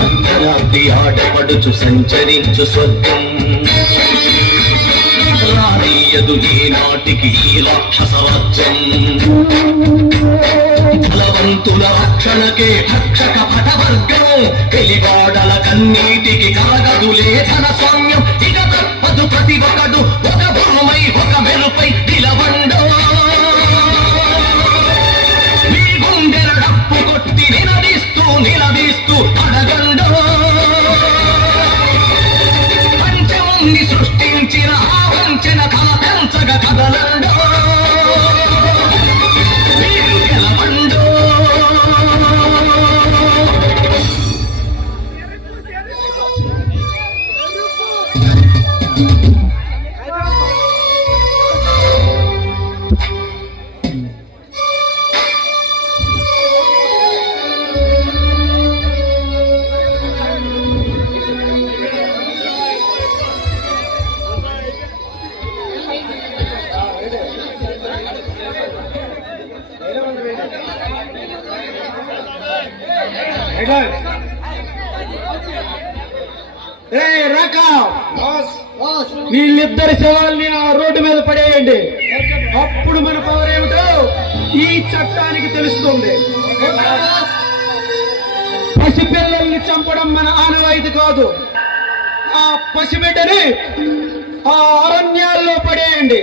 అర్ధరాత్రి ఆటపడుచు సంచరించు స్వర్గం రానీయదు ఈనాటికి ఈ రాక్షస రాజ్యం బలవంతుల రక్షణకే భక్షక పటవర్గం తెలివాడల కన్నీటికి కలగదులే ధన స్వామ్యం ఇక తప్పదు ప్రతి ఒక్కడు ఒక భూమై ఒక మెరుపై నిలవండో మీ గుండెల డప్పు కొట్టి నిలదీస్తూ అడగండో పంచముని సృష్టించిన ఆ వంచన కల పెంచగ కదలండో మీరు గెలవండో వీళ్ళిద్దరి శవాల్ని ఆ రోడ్డు మీద పడేయండి. అప్పుడు మన పవర్ ఏమిటో ఈ చట్టానికి తెలుస్తుంది. పసిపిల్లల్ని చంపడం మన ఆనవాయితీ కాదు. ఆ పసిబిడ్డని ఆ అరణ్యాల్లో పడేయండి.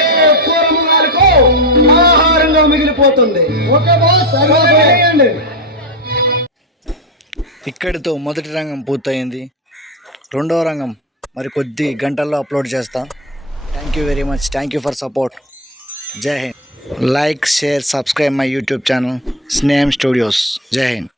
ఏ కూరములకు ఆహారంగా మిగిలిపోతుంది. ఇక్కడితో మొదటి రంగం పూర్తయింది. రెండవ రంగం మరి కొద్ది గంటల్లో అప్లోడ్ చేస్తా. Thank you very much. Thank you for support. Jai Hind. Like, share, subscribe my YouTube channel Sneham studios. Jai Hind.